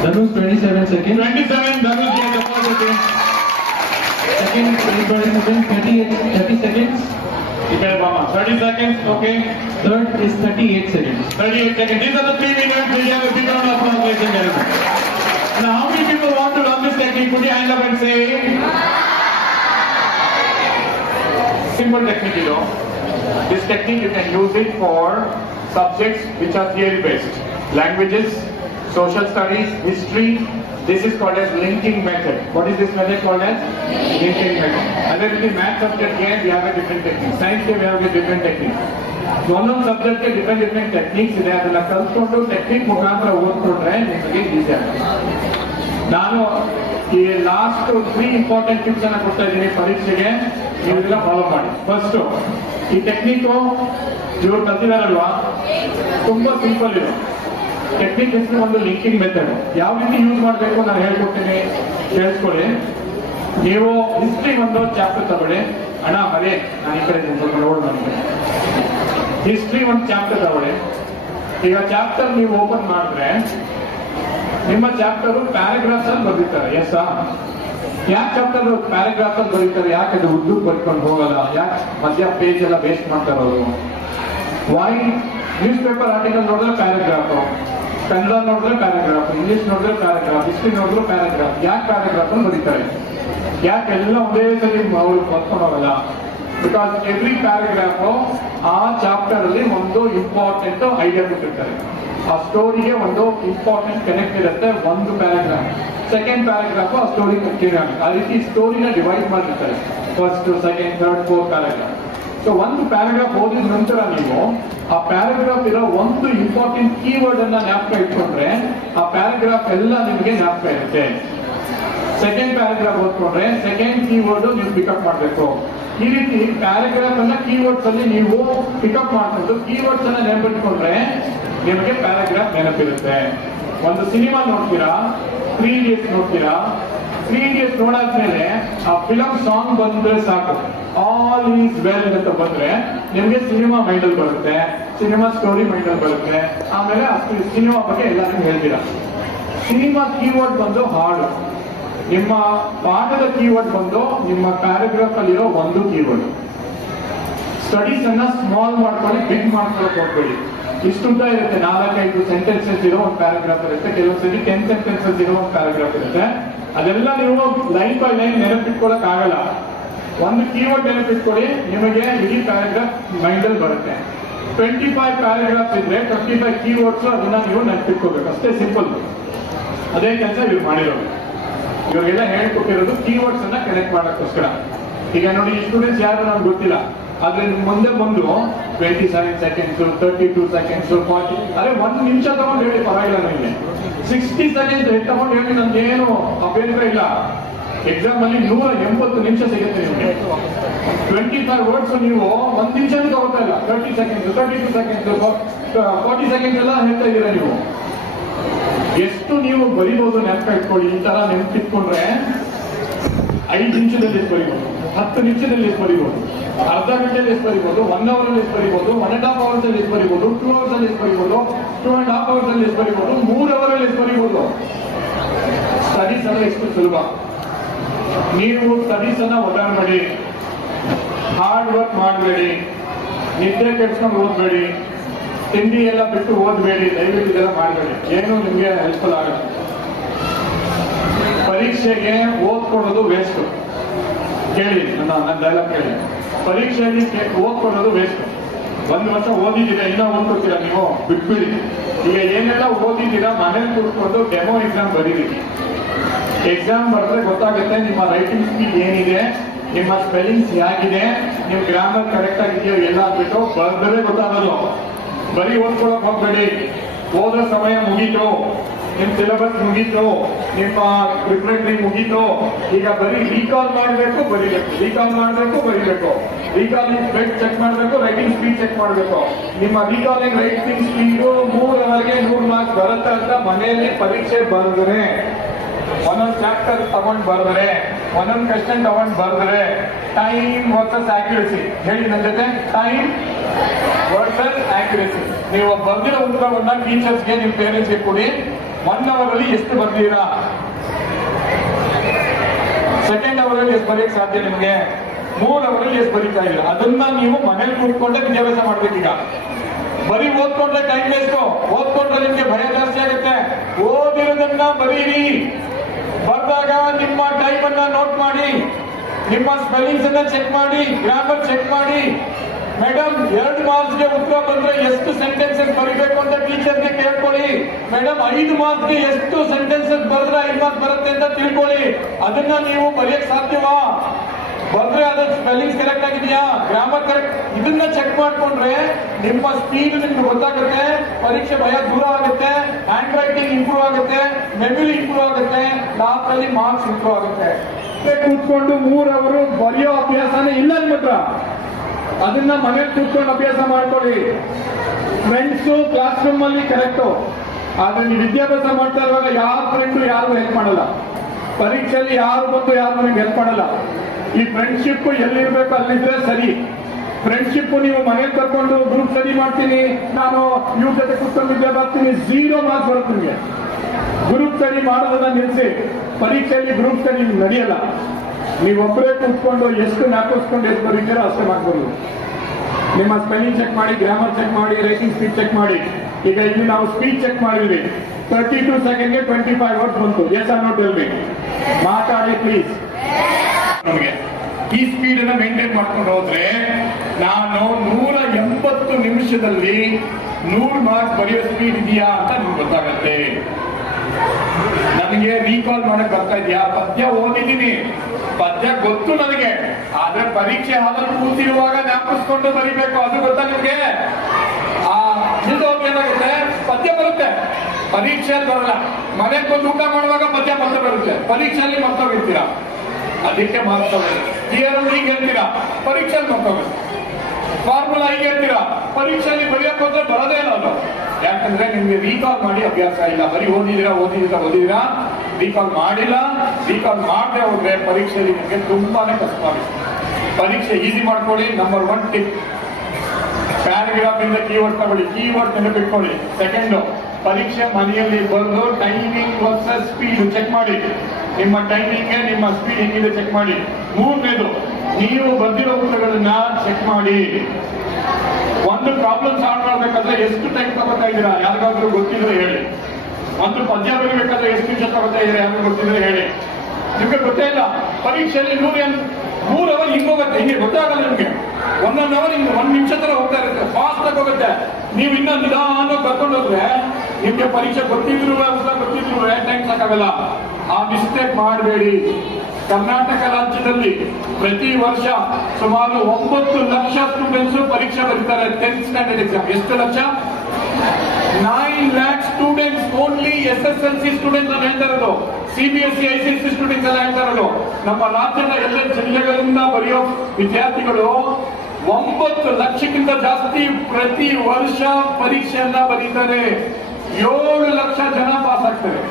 Dhanush 27 seconds. 27, Dhanush gave the first attempt. Second 27, 30 seconds. Okay, Mama. 30 seconds, okay. Third is 38 seconds. 38 seconds. These are the 3 winners. We have a big round of applause, ladies and gentlemen. Now, how many people want to learn this technique? Put your hand up and say. Simple technique, you know. This technique, you can use it for subjects which are theory based. Languages, social studies, history. This is called as linking method. What is this method called as? Linking method. Other than the math subject here, we have a different technique. Science here, we have a different technique. ಒಂದೊಂದು ಸಬ್ಜೆಕ್ಟ್ಗೆ different techniques ಇದೆ. ಅದನ್ನ ಕಲ್ತ್ಕೊಂಡು technique ಮುಖಾಂತರ ಓದ್ಕೊಂಡ್ರೆ ನಿಮಗೆ easy ಆಗುತ್ತೆ. ನಾನು ಈ last 3 important tips ಅನ್ನ ಕೊಡ್ತಾ ಇದ್ದೀನಿ ಪರೀಕ್ಷೆಗೆ. ನೀವೆಲ್ಲ ಫಾಲೋ ಮಾಡಿ. ಫಸ್ಟ್, ಈ ಟೆಕ್ನಿಕ್ ಇವ್ರು ಕಲ್ತಿದಾರಲ್ವಾ, ತುಂಬಾ ಸಿಂಪಲ್ ಇದೆ. ಟೆಕ್ನಿಕ್ ಹೆಸರು ಒಂದು ಲಿಂಕಿಂಗ್ ಮೆಥಡ್. ಯಾವ ರೀತಿ ಯೂಸ್ ಮಾಡಬೇಕು ನಾನು ಹೇಳ್ಕೊಡ್ತೀನಿ, ಕೇಳಿಸ್ಕೊಳ್ಳಿ. ನೀವು ಹಿಸ್ಟ್ರಿ ಒಂದು ಚಾಪ್ಟರ್ ತಗೊಳ್ಳಿ. ಅಣ್ಣ ಮರೇ ನಾನು ಈ ಕಡೆ ಸ್ವಲ್ಪ ನೋಡು. ನನಗೆ ಹಿಸ್ಟ್ರಿ ಒಂದು ಚಾಪ್ಟರ್ ತಗೊಳ್ಳಿ. ಈಗ ಚಾಪ್ಟರ್ ನೀವು ಓಪನ್ ಮಾಡಿದ್ರೆ ನಿಮ್ಮ ಚಾಪ್ಟರ್ ಪ್ಯಾರಾಗ್ರಾಫ್ಸ್ ಅಲ್ಲಿ ಬರೀತಾರೆ. ಎಸ್ಸಾ? ಯಾಕೆ ಚಾಪ್ಟರ್ ಪ್ಯಾರಾಗ್ರಾಫ್ ಅಲ್ಲಿ ಬರೀತಾರೆ? ಯಾಕೆ ಅದು ಉದ್ದಕ್ಕೆ ಬರ್ಕೊಂಡು ಹೋಗಲ್ಲ? ಯಾಕೆ ಮಧ್ಯ ಪೇಜ್ ಎಲ್ಲ ವೇಸ್ಟ್ ಮಾಡ್ತಾರೆ ಅವರು? ವೈ? ನ್ಯೂಸ್ ಪೇಪರ್ ಆರ್ಟಿಕಲ್ ನೋಡಿದ್ರೆ ಪ್ಯಾರಾಗ್ರಾಫ್, ಕನ್ನಡ ನೋಡಿದ್ರೆ ಪ್ಯಾರಾಗ್ರಾಫ್, ಇಂಗ್ಲಿಷ್ ನೋಡಿದ್ರೆ ಪ್ಯಾರಾಗ್ರಾಫ್, ಹಿಸ್ಟ್ರಿ ನೋಡಿದ್ರೆ ಪ್ಯಾರಾಗ್ರಾಫ್. ಯಾಕೆ ಪ್ಯಾರಾಗ್ರಾಫ್ ಅಲ್ಲಿ ಬರೀತಾರೆ? ಯಾಕೆ ಎಲ್ಲ ಒಂದೇ ಸರಿ ಅವ್ರು ಬರ್ಕೊಂಡು ಹೋಗಲ್ಲ? ಬಿಕಾಸ್ ಎವ್ರಿ ಪ್ಯಾರಾಗ್ರಾಫ್ ಆ ಚಾಪ್ಟರ್ ಅಲ್ಲಿ ಒಂದು ಇಂಪಾರ್ಟೆಂಟ್ ಐಡಿಯಾ ಕೊಟ್ಟಿರ್ತಾರೆ. ಆ ಸ್ಟೋರಿಗೆ ಒಂದು ಇಂಪಾರ್ಟೆಂಟ್ ಕನೆಕ್ಟ್ ಇರುತ್ತೆ. ಒಂದು ಪ್ಯಾರಾಗ್ರಾಫ್, ಸೆಕೆಂಡ್ ಪ್ಯಾರಾಗ್ರಾಫ್ ಆ ಸ್ಟೋರಿ ಕಂಟಿನ್ಯೂ ಆಗುತ್ತೆ. ಆ ರೀತಿ ಸ್ಟೋರಿನ ಡಿವೈಡ್ ಮಾಡಿರ್ತಾರೆ. First, second, third, fourth paragraph. So ಒಂದು ಪ್ಯಾರಾಗ್ರಾಫ್ ಓದಿದ ನಂತರ ನೀವು ಆ ಪ್ಯಾರಾಗ್ರಾಫ್ ಇರೋ ಒಂದು ಇಂಪಾರ್ಟೆಂಟ್ ಕೀವರ್ಡ್ ಅನ್ನ ಜ್ಞಾಪಕ ಇಟ್ಕೊಂಡ್ರೆ ಆ ಪ್ಯಾರಾಗ್ರಾಫ್ ಎಲ್ಲ ನಿಮಗೆ ಜ್ಞಾಪಕ ಇರುತ್ತೆ. ಸೆಕೆಂಡ್ ಪ್ಯಾರಾಗ್ರಾಫ್ ಓದ್ಕೊಂಡ್ರೆ ಸೆಕೆಂಡ್ ಕೀವರ್ಡ್ ನೀವು ಪಿಕಪ್ ಮಾಡಬೇಕು. ಈ ರೀತಿ ಪ್ಯಾರಾಗ್ರಾಫ್ ಅನ್ನ ಕೀವರ್ಡ್ಸ್ ಅಲ್ಲಿ ನೀವು ಪಿಕಪ್ ಮಾಡ್ಕೊಂಡು ಕೀವರ್ಡ್ಸ್ ಅನ್ನ ನೆನಪಿಟ್ಕೊಂಡ್ರೆ ನಿಮಗೆ ಪ್ಯಾರಾಗ್ರಾಫ್ ನೆನಪಿರುತ್ತೆ. ಒಂದು ಸಿನಿಮಾ ನೋಡ್ತೀರಾ, 3 Idiots ನೋಡ್ತೀರಾ. 3 Idiots ನೋಡಾದ್ಮೇಲೆ ಆ ಫಿಲಂ ಸಾಂಗ್ ಬಂದ್ರೆ ಸಾಕು, ಆಲ್ ಈಸ್ ವೆಲ್ ಅಂತ ಬಂದ್ರೆ ನಿಮ್ಗೆ ಸಿನಿಮಾ ಮೈಂಡಲ್ ಬರುತ್ತೆ, ಸಿನಿಮಾ ಸ್ಟೋರಿ ಮೈಂಡಲ್ ಬರುತ್ತೆ. ಆಮೇಲೆ ಅಷ್ಟು ಸಿನಿಮಾ ಬಗ್ಗೆ ಎಲ್ಲರಿಗೂ ಹೇಳ್ತೀರಾ. ಸಿನಿಮಾ ಕೀವರ್ಡ್ ಬಂದು ಹಾಡು, ನಿಮ್ಮ ಪಾಠದ ಕೀವರ್ಡ್ ಬಂದು ನಿಮ್ಮ ಪ್ಯಾರಾಗ್ರಾಫ್ ಅಲ್ಲಿರೋ ಒಂದು ಕೀವರ್ಡ್. ಸ್ಟಡೀಸ್ ಅನ್ನ ಸ್ಮಾಲ್ ಮಾಡ್ಕೊಳ್ಳಿ, ಬಿಗ್ ಮಾಡ್ಕೊಳ್ಳೋಕೆ ಹೋಗ್ಬೇಡಿ. ಇಷ್ಟುದ್ದ ಇರುತ್ತೆ, 4-5 ಸೆಂಟೆನ್ಸಸ್ ಇರೋ ಒಂದು ಪ್ಯಾರಾಗ್ರಾಫ್ ಇರುತ್ತೆ. ಕೆಲವೊಂದ್ಸರಿ 10 ಸೆಂಟೆನ್ಸಸ್ ಇರೋ ಒಂದು ಪ್ಯಾರಾಗ್ರಾಫ್ ಇರುತ್ತೆ. ಅದೆಲ್ಲ ನೀವು ಲೈನ್ ಬೈ ಲೈನ್ ನೆನಪಿಟ್ಕೊಳ್ಳಕ್ ಆಗಲ್ಲ. ಒಂದು ಕೀವರ್ಡ್ ನೆನಪಿಟ್ಕೊಳ್ಳಿ, ನಿಮಗೆ ಇಡೀ ಪ್ಯಾರಾಗ್ರಾಫ್ ಮೈಂಡಲ್ಲಿ ಬರುತ್ತೆ. 25 ಪ್ಯಾರಾಗ್ರಾಫ್ ಇದ್ರೆ 25 ಕೀವರ್ಡ್ಸ್ ಅದನ್ನ ನೀವು ನೆನಪಿಟ್ಕೋಬೇಕು. ಅಷ್ಟೇ ಸಿಂಪಲ್. ಅದೇ ಕೆಲಸ ಇವ್ರು ಮಾಡಿರೋದು. ಇವ್ರಿಗೆಲ್ಲ ಹೇಳ್ಕೊಟ್ಟಿರೋದು ಕೀವರ್ಡ್ಸ್ ಅನ್ನ ಕನೆಕ್ಟ್ ಮಾಡಕ್ಕೋಸ್ಕರ. ಈಗ ನೋಡಿ, ಈ ಸ್ಟೂಡೆಂಟ್ಸ್ ಯಾರು ನಮ್ಗೆ ಗೊತ್ತಿಲ್ಲ, ಆದ್ರೆ ನಿಮ್ ಮುಂದೆ ಬಂದು 27 ಸೆಕೆಂಡ್ಸ್, 32 ಸೆಕೆಂಡ್ಸ್, 40, ಅದೇ 1 ನಿಮಿಷ ತಗೊಂಡು ಹೇಳಿ, ಪರವಾಗಿಲ್ಲ. ನನಗೆ 60 ಸೆಕೆಂಡ್ಸ್ ತಗೊಂಡು ಹೇಳಿ, ನನ್ಗೇನು ಅಭ್ಯಂತರ ಇಲ್ಲ. ಎಕ್ಸಾಮ್ ಅಲ್ಲಿ 180 ನಿಮಿಷ ಸಿಗುತ್ತೆ ನಿಮಗೆ. 25 ವರ್ಡ್ಸ್ ನೀವು 1 ನಿಮಿಷನೂ ತಗೋತಾ ಇಲ್ಲ. 30 ಸೆಕೆಂಡ್ಸ್, 32 ಸೆಕೆಂಡ್ಸ್, 40 ಸೆಕೆಂಡ್ಸ್ ಎಲ್ಲ ಹೇಳ್ತಾ ಇದ್ದೀರಾ ನೀವು. ಎಷ್ಟು ನೀವು ಬರಿಬಹುದು ನೆನಪ ಇಟ್ಕೊಳ್ಳಿ. ಈ ತರ ನೆನಪಿಟ್ಕೊಂಡ್ರೆ 5 ನಿಮಿಷದಲ್ಲಿ ಎಷ್ಟು ಬರಿಬಹುದು, 10 ನಿಮಿಷದಲ್ಲಿ ಎಷ್ಟು ಬರಿಬಹುದು, ಅರ್ಧ ಗಂಟೆಯಲ್ಲಿ ಎಷ್ಟು ಬರಿಬಹುದು, 1 ಅವರ್ ಅಲ್ಲಿ ಎಷ್ಟು ಬರಿಬಹುದು, 1.5 ಅವರ್ಸ್ ಅಲ್ಲಿ ಎಷ್ಟು ಬರಿಬಹುದು, 2 ಅವರ್ಸ್ ಅಲ್ಲಿ ಎಷ್ಟು ಬರಿಬಹುದು, 2.5 ಅವರ್ಸ್ ಅಲ್ಲಿ ಎಷ್ಟು ಬರಿಬಹುದು, 3 ಅವರ್ ಅಲ್ಲಿ ಎಷ್ಟು ಬರಿಬಹುದು. ಸ್ಟಡೀಸ್ ಅಂದ್ರೆ ಎಷ್ಟು ಸುಲಭ. ನೀವು ಸ್ಟಡೀಸ್ ಅನ್ನ ಒದ್ದಾಡಬೇಡಿ, ಹಾರ್ಡ್ ವರ್ಕ್ ಮಾಡಬೇಡಿ, ನಿದ್ದೆ ಕೆಡ್ಸ್ಕೊಂಡು ಓದಬೇಡಿ, ತಿಂಡಿ ಎಲ್ಲ ಬಿಟ್ಟು ಓದಬೇಡಿ, ದಯವಿಟ್ಟು ಇದೆಲ್ಲ ಮಾಡಬೇಡಿ. ಏನು ನಿಮಗೆ ಹೆಲ್ಪ್ಫುಲ್ ಆಗಲ್ಲ. ಪರೀಕ್ಷೆಗೆ ಓದ್ಕೊಳ್ಳೋದು ವೇಸ್ಟ್. ಕೇಳಿ ನನ್ನ ಡೈಲಾಗ್ ಕೇಳಿ. ಪರೀಕ್ಷೆಗೆ ಓದ್ಕೊಳ್ಳೋದು ವೇಸ್ಟ್. ಒಂದು ವರ್ಷ ಓದಿದ್ದೀರಾ, ಇನ್ನೂ ಓದ್ಕೊತೀರಾ, ನೀವು ಬಿಟ್ಬಿಡಿ. ಈಗ ಏನೆಲ್ಲ ಓದಿದ್ದೀರಾ ಮನೇಲಿ ಕೂತ್ಕೊಂಡು ಡೆಮೋ ಎಕ್ಸಾಮ್ ಬರೀರಿ. ಎಕ್ಸಾಮ್ ಬರೆದ್ರೆ ಗೊತ್ತಾಗುತ್ತೆ ನಿಮ್ಮ ರೈಟಿಂಗ್ ಸ್ಪೀಡ್ ಏನಿದೆ, ನಿಮ್ಮ ಸ್ಪೆಲ್ಲಿಂಗ್ಸ್ ಹೇಗಿದೆ, ನಿಮ್ಮ ಗ್ರಾಮರ್ ಕರೆಕ್ಟ್ ಆಗಿದೆಯೋ ಎಲ್ಲ ಆಗ್ಬಿಟ್ಟು ಬರೆದ್ರೆ ಗೊತ್ತಾಗೋದು. ಬರೀ ಓದ್ಕೊಳಕ್ ಹೋಗ್ಬೇಡಿ. ಓದೋ ಸಮಯ ಮುಗೀತು, ನಿಮ್ ಸಿಲೆಬಸ್ ಮುಗೀತು, ನಿಮ್ಮ ಪ್ರಿಪರೇಟರಿ ಮುಗೀತು. ಈಗ ಬರೀ ರೀಕಾಲ್ ಮಾಡಬೇಕು, ಬರೀಬೇಕು, ರೀಕಾಲ್ ಮಾಡಬೇಕು, ಬರೀಬೇಕು, ರೀಕಾಲಿಂಗ್ ಸ್ಪೀಡ್ ಚೆಕ್ ಮಾಡಬೇಕು, ರೈಟಿಂಗ್ ಸ್ಪೀಡ್ ಚೆಕ್ ಮಾಡಬೇಕು. ನಿಮ್ಮ ರೀಕಾಲಿಂಗ್ ರೈಟಿಂಗ್ ಸ್ಪೀಡು 3 ಅವರ್ಗೆ 100 ಮಾರ್ಕ್ಸ್ ಬರುತ್ತೆ ಅಂತ ಮನೆಯಲ್ಲಿ ಪರೀಕ್ಷೆ ಬರೆದ್ರೆ, ಒಂದೊಂದು ಚಾಪ್ಟರ್ ತಗೊಂಡ್ ಬರೆದ್ರೆ, ಒಂದೊಂದು ಕ್ವೆಶ್ಚನ್ ತಗೊಂಡ್ ಬರೆದ್ರೆ, ಟೈಮ್ ವರ್ಸಸ್ ಆಕ್ಯುರಸಿ ಹೇಳಿ ನನ್ನ ಜೊತೆ. Time versus accuracy. ನೀವು ಬರ್ದಿರೋ ಉತ್ತರವನ್ನ ಟೀಚರ್ಸ್ಗೆ, ನಿಮ್ಮ ಪೇರೆಂಟ್ಸ್ಗೆ ಕೊಡಿ. 1 ಅವರ್ ಅಲ್ಲಿ ಎಷ್ಟು ಬರ್ದಿರಾ? ಸೆಕೆಂಡ್ ಅವರ್ ಅಲ್ಲಿ ಎಷ್ಟು ಬರೆಯಕ್ಕೆ ಸಾಧ್ಯ ನಿಮಗೆ? 3 ಅವರ್ ಅಲ್ಲಿ ಎಷ್ಟು ಬರೀತಾ ಇಲ್ಲ? ಅದನ್ನ ನೀವು ಮನೇಲಿ ಕೂತ್ಕೊಂಡೆ ವಿದ್ಯಾಭ್ಯಾಸ ಮಾಡ್ಬೇಕೀಗ. ಬರೀ ಓದ್ಕೊಂಡ್ರೆ ಟೈಮ್ ವೇಸ್ಟ್. ಓದ್ಕೊಂಡ್ರೆ ನಿಮ್ಗೆ ಭಯ ಜಾಸ್ತಿ ಆಗುತ್ತೆ. ಓದಿರೋದನ್ನ ಬರೀರಿ. ಬರ್ದಾಗ ನಿಮ್ಮ ಟೈಮ್ ಅನ್ನ ನೋಟ್ ಮಾಡಿ, ನಿಮ್ಮ ಸ್ಪೆಲ್ಲಿಂಗ್ಸ್ ಅನ್ನ ಚೆಕ್ ಮಾಡಿ, ಗ್ರಾಮರ್ ಚೆಕ್ ಮಾಡಿ. ಮೇಡಮ್ 2 ಮಾರ್ಕ್ಸ್ಗೆ ಉತ್ತರ ಬಂದ್ರೆ ಎಷ್ಟು ಸೆಂಟೆನ್ಸಸ್ ಬರೀಬೇಕು ಅಂತ ಟೀಚರ್ಗೆ ಕೇಳ್ಕೊಳ್ಳಿ. ಮೇಡಮ್ 5 ಮಾರ್ಕ್ಸ್ಗೆ ಎಷ್ಟು ಸೆಂಟೆನ್ಸಸ್ ಬರೆದ್ರೆ 5 ಮಾರ್ಕ್ಸ್ ಬರುತ್ತೆ ಅಂತ ತಿಳ್ಕೊಳ್ಳಿ. ಅದನ್ನ ನೀವು ಬರೆಯಕ್ ಸಾಧ್ಯವಾ? ಬಂದ್ರೆ ಅದ್ರ ಸ್ಪೆಲ್ಲಿಂಗ್ಸ್ ಕರೆಕ್ಟ್ ಆಗಿದೆಯಾ, ಗ್ರಾಮರ್ ಕರೆಕ್ಟ್, ಇದನ್ನ ಚೆಕ್ ಮಾಡ್ಕೊಂಡ್ರೆ ನಿಮ್ಮ ಸ್ಪೀಡ್ ನಿಮ್ಗೆ ಗೊತ್ತಾಗುತ್ತೆ. ಪರೀಕ್ಷೆ ಭಯ ದೂರ ಆಗುತ್ತೆ, ಹ್ಯಾಂಡ್ ರೈಟಿಂಗ್ ಇಂಪ್ರೂವ್ ಆಗುತ್ತೆ, ಮೆಮೊರಿ ಇಂಪ್ರೂವ್ ಆಗುತ್ತೆ, ಲಾಸ್ಟ್ ಅಲ್ಲಿ ಮಾರ್ಕ್ಸ್ ಇಂಪ್ರೂವ್ ಆಗುತ್ತೆ. ಕೂತ್ಕೊಂಡು 3 ಅವರು ಬರೆಯೋ ಅಭ್ಯಾಸನೇ ಇಲ್ಲ ನಿಮ್ಮ ಹತ್ರ. ಅದನ್ನ ಮನೇಲಿ ಕೂತ್ಕೊಂಡು ಅಭ್ಯಾಸ ಮಾಡ್ಕೊಳ್ಳಿ. ಫ್ರೆಂಡ್ಸು ಕ್ಲಾಸ್ ರೂಮ್ ಅಲ್ಲಿ ಕರೆಕ್ಟು, ಆದ್ರೆ ನೀವು ವಿದ್ಯಾಭ್ಯಾಸ ಮಾಡ್ತಾ ಇರುವಾಗ ಯಾವ ಫ್ರೆಂಡು ಯಾರು ಹೆಲ್ಪ್ ಮಾಡಲ್ಲ. ಪರೀಕ್ಷೆಯಲ್ಲಿ ಯಾರು ಬಂದು ಯಾರು ನಿಮ್ಗೆ ಹೆಲ್ಪ್ ಮಾಡಲ್ಲ. ಈ ಫ್ರೆಂಡ್ಶಿಪ್ ಎಲ್ಲಿರ್ಬೇಕು ಅಲ್ಲಿದ್ರೆ ಸರಿ. ಫ್ರೆಂಡ್ಶಿಪ್ ನೀವು ಮನೇಲಿ ಕರ್ಕೊಂಡು ಗ್ರೂಪ್ ಸ್ಟಡಿ ಮಾಡ್ತೀನಿ, ನಾನು ಇವ್ರ ಜೊತೆ ಕೂತ್ಕೊಂಡು ವಿದ್ಯೆ ಬರ್ತೀನಿ, 0 ಮಾರ್ಕ್ಸ್ ಬರುತ್ತೆ ನಿಮಗೆ. ಗ್ರೂಪ್ ಸ್ಟಡಿ ಮಾಡೋದನ್ನ ನಿಲ್ಲಿಸಿ. ಪರೀಕ್ಷೆಯಲ್ಲಿ ಗ್ರೂಪ್ ಸ್ಟಡಿ ನಡೆಯಲ್ಲ. ನೀವೊಬ್ಬರೇ ಕೂತ್ಕೊಂಡು ಎಷ್ಟು ಜ್ಞಾಪಿಸ್ಕೊಂಡು ಎಷ್ಟು ಬರೀತೀರೋ ಅಷ್ಟೇ ಮಾಡ್ಬೋದು. ನಿಮ್ಮ ಸ್ಪೆಲ್ಲಿಂಗ್ ಚೆಕ್ ಮಾಡಿ, ಗ್ರಾಮರ್ ಚೆಕ್ ಮಾಡಿ, ರೈಟಿಂಗ್ ಸ್ಪೀಡ್ ಚೆಕ್ ಮಾಡಿ. ಈಗ ಇಲ್ಲಿ ನಾವು ಸ್ಪೀಡ್ ಚೆಕ್ ಮಾಡಿದ್ವಿ. 32 ಸೆಕೆಂಡ್ಗೆ 25 ವರ್ಡ್ಸ್ ಬಂತು. Yes or no tell me. ಮಾತಾಡಿ ಪ್ಲೀಸ್. ನಮಗೆ ಈ ಸ್ಪೀಡ್ ಅನ್ನ ಮೇಂಟೈನ್ ಮಾಡ್ಕೊಂಡು ಹೋದ್ರೆ ನಾನು 180 ನಿಮಿಷದಲ್ಲಿ 100 ಮಾರ್ಕ್ಸ್ ಬರೆಯೋ ಸ್ಪೀಡ್ ಇದೆಯಾ ಅಂತ ನಿಮ್ಗೆ ಗೊತ್ತಾಗತ್ತೆ. ನನಗೆ ರೀಕಾಲ್ ಮಾಡಕ್ ಬರ್ತಾ ಇದೆಯಾ? ಪದ್ಯ ಓದಿದ್ದೀನಿ, ಪದ್ಯ ಗೊತ್ತು ನನಗೆ, ಆದ್ರೆ ಪರೀಕ್ಷೆ ಹಾಲಲ್ಲಿ ಕೂತಿರುವಾಗ ಜ್ಞಾಪಿಸ್ಕೊಂಡು ಬರೀಬೇಕು. ಅದು ಗೊತ್ತಾ ನಿಮ್ಗೆ? ಏನಾಗುತ್ತೆ, ಪದ್ಯ ಬರುತ್ತೆ, ಪರೀಕ್ಷೆಯಲ್ಲಿ ಬರಲ್ಲ. ಮನೆಗೆ ಬಂದು ಊಟ ಮಾಡುವಾಗ ಪದ್ಯ ಮತ್ತೆ ಬರುತ್ತೆ, ಪರೀಕ್ಷೆಯಲ್ಲಿ ಮರ್ತೋಗಿರ್ತೀರಾ. ಅದಕ್ಕೆ ಮಾರ್ಕ್ಸ್ ಥಿಯರಿ ಈಗ ಹೇಳ್ತೀರಾ, ಪರೀಕ್ಷೆಯಲ್ಲಿ ಮರ್ತೋಗುತ್ತೆ. ಫಾರ್ಮುಲಾ ಈಗ ಹೇಳ್ತೀರಾ, ಪರೀಕ್ಷೆಯಲ್ಲಿ ಬರೆಯಕ್ಕೆ ಹೋದ್ರೆ ಬರೋದೇ ಇಲ್ಲ ಅದು. ಯಾಕಂದ್ರೆ ನಿಮ್ಗೆ ರೀಕಾಲ್ ಮಾಡಿ ಅಭ್ಯಾಸ ಇಲ್ಲ. ಬರೀ ಓದಿದ್ದೀರಾ, ರೀಕಾಲ್ ಮಾಡಿಲ್ಲ. ರೀಕಾಲ್ ಮಾಡದೆ ಹೋದ್ರೆ ಪರೀಕ್ಷೆಯಲ್ಲಿ ನಿಮಗೆ ತುಂಬಾನೇ ಕಷ್ಟ ಆಗುತ್ತೆ. ಪರೀಕ್ಷೆ ಈಸಿ ಮಾಡ್ಕೊಳ್ಳಿ. ನಂಬರ್ 1 ಟಿಪ್, ಪ್ಯಾರಾಗ್ರಾಫ್ ಇಂದ ಕೀವರ್ಡ್ ತಗೊಳ್ಳಿ, ಕೀವರ್ಡ್ ನೆನಪಿಟ್ಕೊಳ್ಳಿ. ಸೆಕೆಂಡ್, ಪರೀಕ್ಷೆ ಮನೆಯಲ್ಲಿ ಬಂದು ಟೈಮಿಂಗ್ ವರ್ಸಸ್ ಸ್ಪೀಡ್ ಚೆಕ್ ಮಾಡಿ. ನಿಮ್ಮ ಟೈಮಿಂಗ್ ನಿಮ್ಮ ಸ್ಪೀಡ್ ಹೆಂಗಿದೆ ಚೆಕ್ ಮಾಡಿ. 3ನೇದು, ನೀವು ಬಂದಿರೋ ಉತ್ತರಗಳನ್ನ ಚೆಕ್ ಮಾಡಿ. ಒಂದು ಪ್ರಾಬ್ಲಮ್ ಸಾಲ್ವ್ ಮಾಡ್ಬೇಕಾದ್ರೆ ಎಷ್ಟು ಟೈಮ್ ತಗೋತಾ ಇದ್ದೀರಾ ಯಾರಿಗಾದ್ರೂ ಗೊತ್ತಿದ್ರೆ ಹೇಳಿ. ಒಂದು ಪದ್ಯ ಬರೀಬೇಕಾದ್ರೆ ಎಷ್ಟು ನಿಮಿಷ ತಗೋತಾ ಇದ್ದೀರಾ ಯಾರು ಗೊತ್ತಿದ್ರೆ ಹೇಳಿ. ನಿಮ್ಗೆ ಗೊತ್ತೇ ಇಲ್ಲ. ಪರೀಕ್ಷೆಯಲ್ಲಿ 3 ಅವರ್ ಹಿಂಗೋಗುತ್ತೆ, ಹಿಂಗೆ ಗೊತ್ತಾಗಲ್ಲ ನಿಮ್ಗೆ. 1 ಅವರ್ ಹಿಂಗೆ 1 ನಿಮಿಷ ತರ ಹೋಗ್ತಾ ಇರುತ್ತೆ, ಫಾಸ್ಟ್ ಆಗಿ ಹೋಗುತ್ತೆ. ನೀವು ಇನ್ನೊಂದು ನಿಧಾನ ಕರ್ಕೊಂಡು ಹೋದ್ರೆ ನಿಮ್ಗೆ ಪರೀಕ್ಷೆ ಗೊತ್ತಿದ್ರು ಟೈಮ್ ಸಾಕಾಗಲ್ಲ. ಆ ಮಿಸ್ಟೇಕ್ ಮಾಡಬೇಡಿ. ಕರ್ನಾಟಕ ರಾಜ್ಯದಲ್ಲಿ ಪ್ರತಿ ವರ್ಷ ಸುಮಾರು 9 ಲಕ್ಷ ಸ್ಟೂಡೆಂಟ್ಸ್ ಪರೀಕ್ಷೆ ಬರೀತಾರೆ 10th ಸ್ಟ್ಯಾಂಡರ್ಡ್ ಎಕ್ಸಾಮ್. ಎಷ್ಟು lakh? 9 lakh students. Only SSLC students ಅಂತ ಹೇಳ್ತಾ ಇರೋದು. CBSE ICSE ಸ್ಟೂಡೆಂಟ್ಸ್ ಎಲ್ಲ ಹೇಳ್ತಾ ಇರೋದು. ನಮ್ಮ ರಾಜ್ಯದ ಎಲ್ಲ ಜಿಲ್ಲೆಗಳಿಂದ ಬರೆಯೋ ವಿದ್ಯಾರ್ಥಿಗಳು 9 ಲಕ್ಷಕ್ಕಿಂತ ಜಾಸ್ತಿ ಪ್ರತಿ ವರ್ಷ ಪರೀಕ್ಷೆಯನ್ನ ಬರೀತಾರೆ. 7 ಲಕ್ಷ ಜನ ಪಾಸ್ ಆಗ್ತಾರೆ.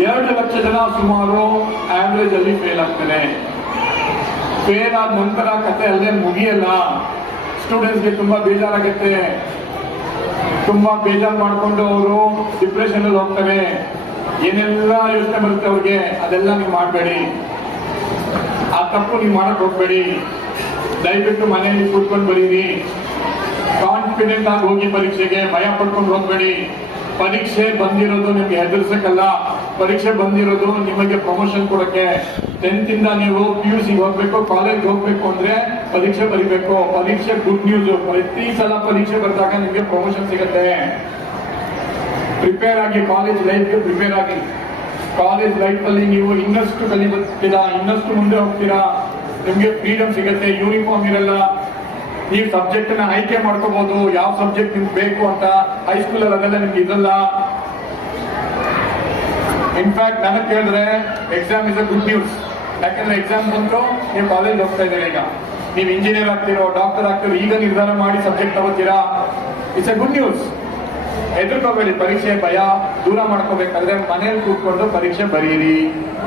2 ಲಕ್ಷ ಜನ ಸುಮಾರು ಆವರೇಜ್ ಅಲ್ಲಿ ಫೇಲ್ ಆಗ್ತಾರೆ. ಫೇಲ್ ಆದ ನಂತರ ಕತೆ ಅಲ್ಲೇ ಮುಗಿಯಲ್ಲ. ಸ್ಟೂಡೆಂಟ್ಸ್ಗೆ ತುಂಬಾ ಬೇಜಾರಾಗುತ್ತೆ. ತುಂಬಾ ಬೇಜಾರು ಮಾಡ್ಕೊಂಡು ಅವರು ಡಿಪ್ರೆಷನ್ ಅಲ್ಲಿ ಹೋಗ್ತಾರೆ. ಏನೆಲ್ಲ ಯೋಚನೆ ಬರುತ್ತೆ ಅವ್ರಿಗೆ, ಅದೆಲ್ಲ ನೀವು ಮಾಡಬೇಡಿ. ಆ ತಪ್ಪು ನೀವು ಮಾಡಕ್ ಹೋಗ್ಬೇಡಿ. ದಯವಿಟ್ಟು ಮನೆಯಲ್ಲಿ ಕೂತ್ಕೊಂಡು ಬರೀರಿ. ಕಾನ್ಫಿಡೆಂಟ್ ಆಗಿ ಹೋಗಿ ಪರೀಕ್ಷೆಗೆ, ಭಯ ಪಡ್ಕೊಂಡು ಹೋಗ್ಬೇಡಿ. ಪರೀಕ್ಷೆ ಬಂದಿರೋದು ನಿಮ್ಗೆ ಹೆದರ್ಸಕ್ಕಲ್ಲ, ಪರೀಕ್ಷೆ ಬಂದಿರೋದು ನಿಮಗೆ ಪ್ರಮೋಷನ್ ಕೊಡಕ್ಕೆ. 10th ಇಂದ ನೀವು PUC ಹೋಗ್ಬೇಕು, ಕಾಲೇಜ್ ಹೋಗ್ಬೇಕು ಅಂದ್ರೆ ಪರೀಕ್ಷೆ ಬರೀಬೇಕು. ಪರೀಕ್ಷೆ ಗುಡ್ ನ್ಯೂಸ್. ಪ್ರತಿ ಸಲ ಪರೀಕ್ಷೆ ಬರ್ದಾಗ ನಿಮ್ಗೆ ಪ್ರಮೋಷನ್ ಸಿಗತ್ತೆ. ಪ್ರಿಪೇರ್ ಆಗಿ, ಕಾಲೇಜ್ ಲೈಫ್ಗೆ ಪ್ರಿಪೇರ್ ಆಗಿ. ಕಾಲೇಜ್ ಲೈಫ್ ಅಲ್ಲಿ ನೀವು ಇನ್ನಷ್ಟು ಕಲಿತೀರಾ, ಇನ್ನಷ್ಟು ಮುಂದೆ ಹೋಗ್ತೀರಾ. ನಿಮ್ಗೆ ಫ್ರೀಡಮ್ ಸಿಗತ್ತೆ, ಯೂನಿಫಾರ್ಮ್ ಇರಲ್ಲ. ನೀವು ಸಬ್ಜೆಕ್ಟ್ ನ ಆಯ್ಕೆ ಮಾಡ್ಕೋಬಹುದು, ಯಾವ ಸಬ್ಜೆಕ್ಟ್ ನಿಮ್ಗೆ ಬೇಕು ಅಂತ. ಹೈಸ್ಕೂಲ್ ಅಲ್ಲಿ ಅದೆಲ್ಲ ನಿಮ್ಗೆ ಇರಲ್ಲ. ಇನ್ಫ್ಯಾಕ್ಟ್ ನನಗೆ ಕೇಳಿದ್ರೆ exam is a good news. ಯಾಕಂದ್ರೆ ಎಕ್ಸಾಮ್ ಬಂತು, ನೀವು ಕಾಲೇಜ್ ಹೋಗ್ತಾ ಇದ್ದೀರಾ. ಈಗ ನೀವು ಇಂಜಿನಿಯರ್ ಆಗ್ತಿರೋ, ಡಾಕ್ಟರ್ ಆಗ್ತಿರೋ, ಈಗ ನಿರ್ಧಾರ ಮಾಡಿ ಸಬ್ಜೆಕ್ಟ್ ತಗೋತೀರಾ. It's a good news. ಹೆದರ್ಕೋಬೇಡಿ. ಪರೀಕ್ಷೆ ಭಯ ದೂರ ಮಾಡ್ಕೋಬೇಕಾದ್ರೆ ಮನೇಲಿ ಕೂತ್ಕೊಂಡು ಪರೀಕ್ಷೆ ಬರೀರಿ,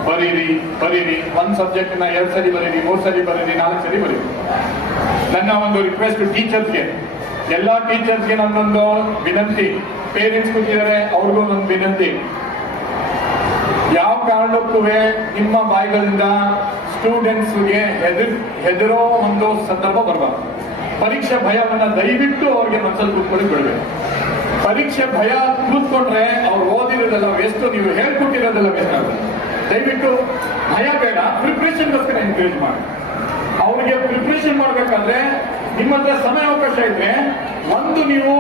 ಬರೀರಿ, ಬರೀರಿ. ಒಂದ್ ಸಬ್ಜೆಕ್ಟ್ ನ 2 ಸರಿ ಬರೀರಿ, 3 ಸರಿ ಬರೀರಿ, 4 ಸರಿ ಬರೀರಿ. ನನ್ನ ಒಂದು ರಿಕ್ವೆಸ್ಟ್ ಟೀಚರ್ಸ್ಗೆ, ಎಲ್ಲಾ ಟೀಚರ್ಸ್ಗೆ ನನ್ನೊಂದು ವಿನಂತಿ. ಪೇರೆಂಟ್ಸ್ ಕೂತಿದ್ದಾರೆ, ಅವ್ರಿಗೂ ಒಂದು ವಿನಂತಿ. ಯಾವ ಕಾರಣಕ್ಕೂ ನಿಮ್ಮ ಬಾಯಿಗಳಿಂದ ಸ್ಟೂಡೆಂಟ್ಸ್ಗೆ ಹೆದರೋ ಒಂದು ಸಂದರ್ಭ ಬರಬಾರ್ದು. ಪರೀಕ್ಷೆ ಭಯವನ್ನ ದಯವಿಟ್ಟು ಅವ್ರಿಗೆ ಮನಸ್ಸಲ್ಲಿ ಕೂತ್ಕೊಂಡು ಬಿಡಬೇಕು. ಪರೀಕ್ಷೆ ಭಯ ಕೂತ್ಕೊಂಡ್ರೆ ಅವ್ರು ಓದಿರೋದೆಲ್ಲ ವೇಸ್ಟ್, ನೀವು ಹೇಳ್ಕೊಟ್ಟಿರೋದೆಲ್ಲ ವೇಸ್ಟ್ ಆಗುತ್ತೆ. ದಯವಿಟ್ಟು ಭಯ ಬೇಡ, ಪ್ರಿಪ್ರೇಷನ್ಗೋಸ್ಕರ ಎನ್ಕರೇಜ್ ಮಾಡಿ. ಅವ್ರಿಗೆ ಪ್ರಿಪ್ರೇಷನ್ ಮಾಡ್ಬೇಕಾದ್ರೆ ನಿಮ್ಮ ಹತ್ರ ಸಮಯ ಅವಕಾಶ ಇದ್ರೆ ಒಂದು ನೀವು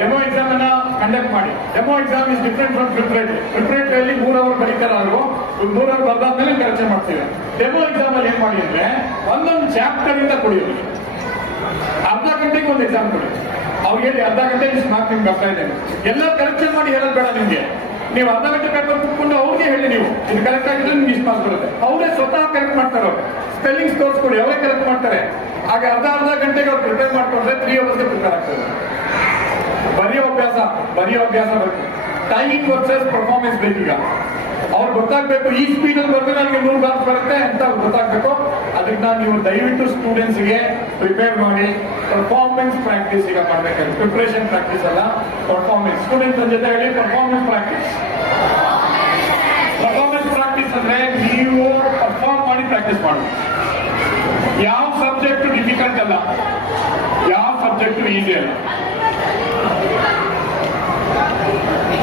ಡೆಮೋ ಎಕ್ಸಾಮ್ ಅನ್ನ ಕಂಡಕ್ಟ್ ಮಾಡಿ. Demo exam is different from preparatory. ಪ್ರಿಪರೇಟರಿಯಲ್ಲಿ 3 ಅವರ್ ಬರೀತಾರ, 3 ಅವರ್ ಬರ್ದಾದ್ಮೇಲೆ ಕರೆಕ್ಷನ್ ಮಾಡ್ತೀವಿ. ಡೆಮೋ ಎಕ್ಸಾಮ್ ಅಲ್ಲಿ ಏನ್ ಮಾಡಿ ಅಂದ್ರೆ ಒಂದೊಂದು ಚಾಪ್ಟರ್ ಇಂದ ಕೊಡಿಯೋದು. ಅರ್ಧ ಗಂಟೆಗೆ ಒಂದು ಎಕ್ಸಾಮ್ ಕೊಡಿ. ಅವ್ರಿಗೆ ಹೇಳಿ ಅರ್ಧ ಗಂಟೆ ಇಷ್ಟು ಮಾರ್ಕ್ ನಿಮ್ಗೆ ಬರ್ತಾ ಇದೆ. ಎಲ್ಲ ಕರೆಕ್ಷನ್ ಮಾಡಿ ಹೇಳೋದು ಬೇಡ ನಿಮ್ಗೆ. ನೀವು ಅರ್ಧ ಗಂಟೆ ಪೇಪರ್ ಕುತ್ಕೊಂಡು ಅವ್ರಿಗೆ ಹೇಳಿ, ನೀವು ಇದು ಕರೆಕ್ಟ್ ಆಗಿದ್ರೆ ನಿಮ್ಗೆ ಇಷ್ಟು ಮಾರ್ಕ್ಸ್ ಬರುತ್ತೆ. ಅವರೇ ಸ್ವತಃ ಕರೆಕ್ಟ್ ಮಾಡ್ತಾರೆ. ಅವ್ರು ಸ್ಪೆಲ್ಲಿಂಗ್ಸ್ ತೋರಿಸ್ಕೊಡಿ, ಅವರೇ ಕರೆಕ್ಟ್ ಮಾಡ್ತಾರೆ. ಆಗ ಅರ್ಧ ಗಂಟೆಗೆ ಅವ್ರು ಪ್ರಿಪೇರ್ ಮಾಡ್ಕೊಂಡ್ರೆ 3 ಅವರ್ಸ್ಗೆ ಪ್ರಿಪೇರ್ ಆಗ್ತದೆ. ಬರೆಯೋ ಅಭ್ಯಾಸ ಬೇಕು. ಟೈಮಿಂಗ್ ವರ್ಸಸ್ ಪರ್ಫಾರ್ಮೆನ್ಸ್ ಬೇಕೀಗ. ಅವ್ರು ಗೊತ್ತಾಗ್ಬೇಕು, ಈ ಸ್ಪೀಡಲ್ಲಿ ಬರೆದ್ರೆ ನನಗೆ 100 ಮಾರ್ಕ್ಸ್ ಬರುತ್ತೆ ಅಂತ ಗೊತ್ತಾಗ್ಬೇಕು. ಅದಕ್ಕೆ ನೀವು ದಯವಿಟ್ಟು ಸ್ಟೂಡೆಂಟ್ಸ್ಗೆ ಪ್ರಿಪೇರ್ ಮಾಡಿ. ಪರ್ಫಾರ್ಮೆನ್ಸ್ ಪ್ರಾಕ್ಟೀಸ್ ಈಗ ಮಾಡ್ಬೇಕಾದ್ರೆ, ಪ್ರಿಪರೇಷನ್ ಪ್ರಾಕ್ಟೀಸ್ ಅಲ್ಲ, ಪರ್ಫಾರ್ಮೆನ್ಸ್. ಸ್ಟೂಡೆಂಟ್ಸ್ ಜೊತೆ ಹೇಳಿ ಪರ್ಫಾರ್ಮೆನ್ಸ್ ಪ್ರಾಕ್ಟೀಸ್. ಪರ್ಫಾರ್ಮೆನ್ಸ್ ಪ್ರಾಕ್ಟೀಸ್ ಅಂದ್ರೆ ನೀವು ಪರ್ಫಾರ್ಮ್ ಮಾಡಿ ಪ್ರಾಕ್ಟೀಸ್ ಮಾಡಿ. ಯಾವ ಸಬ್ಜೆಕ್ಟ್ ಡಿಫಿಕಲ್ಟ್ ಅಲ್ಲ, ಯಾವ ಸಬ್ಜೆಕ್ಟ್ ಈಸಿ ಅಲ್ಲ.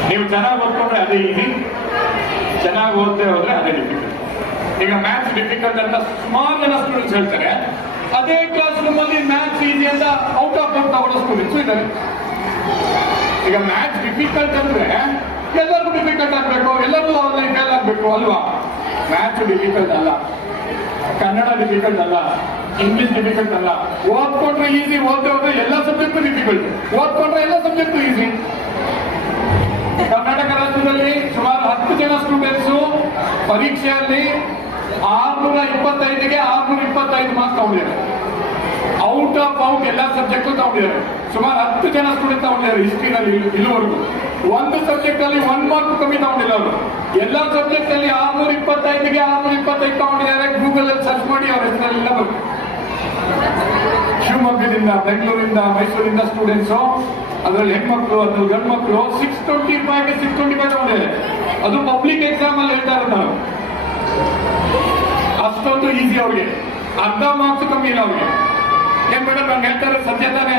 ನೀವು ಚೆನ್ನಾಗಿ ಓದ್ಕೊಂಡ್ರೆ ಅದೇ ಈಸಿ, ಚೆನ್ನಾಗಿ ಓದ್ತಾ ಹೋದ್ರೆ ಅದೇ ಡಿಫಿಕಲ್ಟ್. ಈಗ ಮ್ಯಾಥ್ಸ್ ಡಿಫಿಕಲ್ಟ್ ಅಂತ ಸುಮಾರು ಜನ ಸ್ಟೂಡೆಂಟ್ಸ್ ಹೇಳ್ತಾರೆ. ಅದೇ ಕ್ಲಾಸ್ ರೂಮ್ ಅಲ್ಲಿ ಮ್ಯಾಥ್ಸ್ ಈಸಿ ಅಂತ ಔಟ್ ಆಫ್ ಔಟ್ ತಗೊಳ್ಳೋ ಸ್ಟೂಡೆಂಟ್ಸ್ ಇದ್ದಾರೆ. ಈಗ ಮ್ಯಾಥ್ಸ್ ಡಿಫಿಕಲ್ಟ್ ಅಂದ್ರೆ ಎಲ್ಲರಿಗೂ ಡಿಫಿಕಲ್ಟ್ ಆಗ್ಬೇಕು, ಎಲ್ಲರಿಗೂ ಫೇಲ್ ಆಗ್ಬೇಕು ಅಲ್ವಾ? ಮ್ಯಾಥ್ಸ್ ಡಿಫಿಕಲ್ಟ್ ಅಲ್ಲ, ಕನ್ನಡ ಡಿಫಿಕಲ್ಟ್ ಅಲ್ಲ, ಇಂಗ್ಲಿಷ್ ಡಿಫಿಕಲ್ಟ್ ಅಲ್ಲ. ಓದ್ಕೊಂಡ್ರೆ ಈಸಿ, ಓದ್ತಾ ಹೋದ್ರೆ ಎಲ್ಲ ಸಬ್ಜೆಕ್ಟು ಡಿಫಿಕಲ್ಟ್, ಓದ್ಕೊಂಡ್ರೆ ಎಲ್ಲ ಸಬ್ಜೆಕ್ಟು ಈಸಿ. ಕರ್ನಾಟಕ ರಾಜ್ಯದಲ್ಲಿ ಸುಮಾರು 10 ಜನ ಸ್ಟೂಡೆಂಟ್ಸು ಪರೀಕ್ಷೆಯಲ್ಲಿ 625ಗೆ 625 ಮಾರ್ಕ್ಸ್ ತಗೊಂಡಿದ್ದಾರೆ. ಔಟ್ ಆಫ್ ಔಟ್ ಎಲ್ಲ ಸಬ್ಜೆಕ್ಟ್ ತಗೊಂಡಿದ್ದಾರೆ. ಸುಮಾರು 10 ಜನ ಸ್ಟೂಡೆಂಟ್ ತಗೊಂಡಿದ್ದಾರೆ ಹಿಸ್ಟ್ರಿನಲ್ಲಿ ಇಲ್ಲಿವರೆಗೂ. ಒಂದು ಸಬ್ಜೆಕ್ಟ್ ಅಲ್ಲಿ 1 ಮಾರ್ಕ್ ಕಮ್ಮಿ ತಗೊಂಡಿಲ್ಲ ಅವರು. ಎಲ್ಲ ಸಬ್ಜೆಕ್ಟ್ ಅಲ್ಲಿ 625ಗೆ 625 ತಗೊಂಡಿದ್ದಾರೆ. ಗೂಗಲ್ ಅಲ್ಲಿ ಸರ್ಚ್ ಮಾಡಿ ಅವ್ರ ಹೆಸರೆಲ್ಲ ಬರುತ್ತೆ. ಶಿವಮೊಗ್ಗದಿಂದ, ಬೆಂಗಳೂರಿಂದ, ಮೈಸೂರಿಂದ ಸ್ಟೂಡೆಂಟ್ಸು, ಅದರಲ್ಲಿ ಹೆಣ್ಮಕ್ಳು, ಅದ್ರಲ್ಲಿ ಗಂಡು ಮಕ್ಕಳು 625ಗೆ 625 ತಗೊಂಡಿದ್ದಾರೆ. ಅದು ಪಬ್ಲಿಕ್ ಎಕ್ಸಾಮ್ ಅಲ್ಲಿ ಹೇಳ್ತಾ ಇರೋದು ನಾವು. ಅಷ್ಟೊಂದು ಈಸಿ ಅವ್ರಿಗೆ, ಅರ್ಧ ಮಾರ್ಕ್ಸ್ ಕಮ್ಮಿ ಇಲ್ಲ ಅವ್ರಿಗೆ. ಏನ್ ಮೇಡಮ್ ನಾನು ಹೇಳ್ತಾರೆ ಸತ್ಯ ತಾನೆ,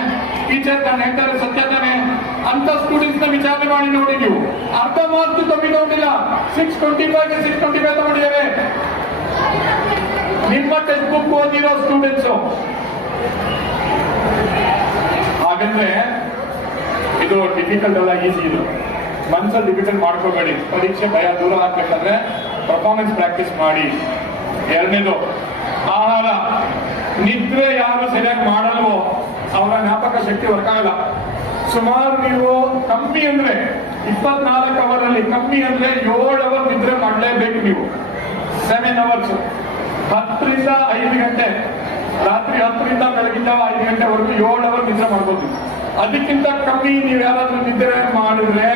ಟೀಚರ್ ನಾನು ಹೇಳ್ತಾರೆ ಸತ್ಯ ತಾನೆ ಅಂತ ಸ್ಟೂಡೆಂಟ್ಸ್ ನ ವಿಚಾರಣೆ ಮಾಡಿ ನೋಡಿ. ನೀವು ಅರ್ಧ ಮಾರ್ಕ್ಸ್ ಕಮ್ಮಿ ತಗೊಂಡಿಲ್ಲ, 625ಗೆ 625 ತಗೊಂಡಿದ್ದಾರೆ. ನಿಮ್ಮ ಟೆಕ್ಸ್ಟ್ ಬುಕ್ ಓದಿರೋ ಸ್ಟೂಡೆಂಟ್ಸ್. ಹಾಗಂದ್ರೆ ಇದು ಡಿಫಿಕಲ್ಟ್ ಅಲ್ಲ, ಈಸಿ. ಇದು ಮನ್ಸಲ್ಲಿ ಡಿಫಿಕಲ್ಟ್ ಮಾಡ್ಕೋಬೇಡಿ. ಪರೀಕ್ಷೆ ಭಯ ದೂರ ಆಗ್ಬೇಕಾದ್ರೆ ಪರ್ಫಾರ್ಮೆನ್ಸ್ ಪ್ರಾಕ್ಟೀಸ್ ಮಾಡಿ. ಎರಡನೇದು, ಆಹಾರ. ನಿದ್ರೆ ಯಾರು ಸರಿಯಾಗಿ ಮಾಡಲ್ವೋ ಅವರ ಜ್ಞಾಪಕ ಶಕ್ತಿ ವರ್ಕ್ ಆಗಲ್ಲ. ಸುಮಾರು ನೀವು ಕಮ್ಮಿ ಅಂದ್ರೆ 24 ಅವರಲ್ಲಿ ಕಮ್ಮಿ ಅಂದ್ರೆ 7 ಅವರ್ ನಿದ್ರೆ ಮಾಡಲೇಬೇಕು ನೀವು. 7 ಅವರ್ಸ್, 10ರಿಂದ 5 ಗಂಟೆ, ರಾತ್ರಿ 10ರಿಂದ ಬೆಳಗಿನ 5 ಗಂಟೆವರೆಗೂ 7 ಅವರ್ ನಿದ್ರೆ ಮಾಡ್ಬೋದು. ಅದಕ್ಕಿಂತ ಕಮ್ಮಿ ನೀವು ಯಾರಾದ್ರೂ ನಿದ್ರೆ ಮಾಡಿದ್ರೆ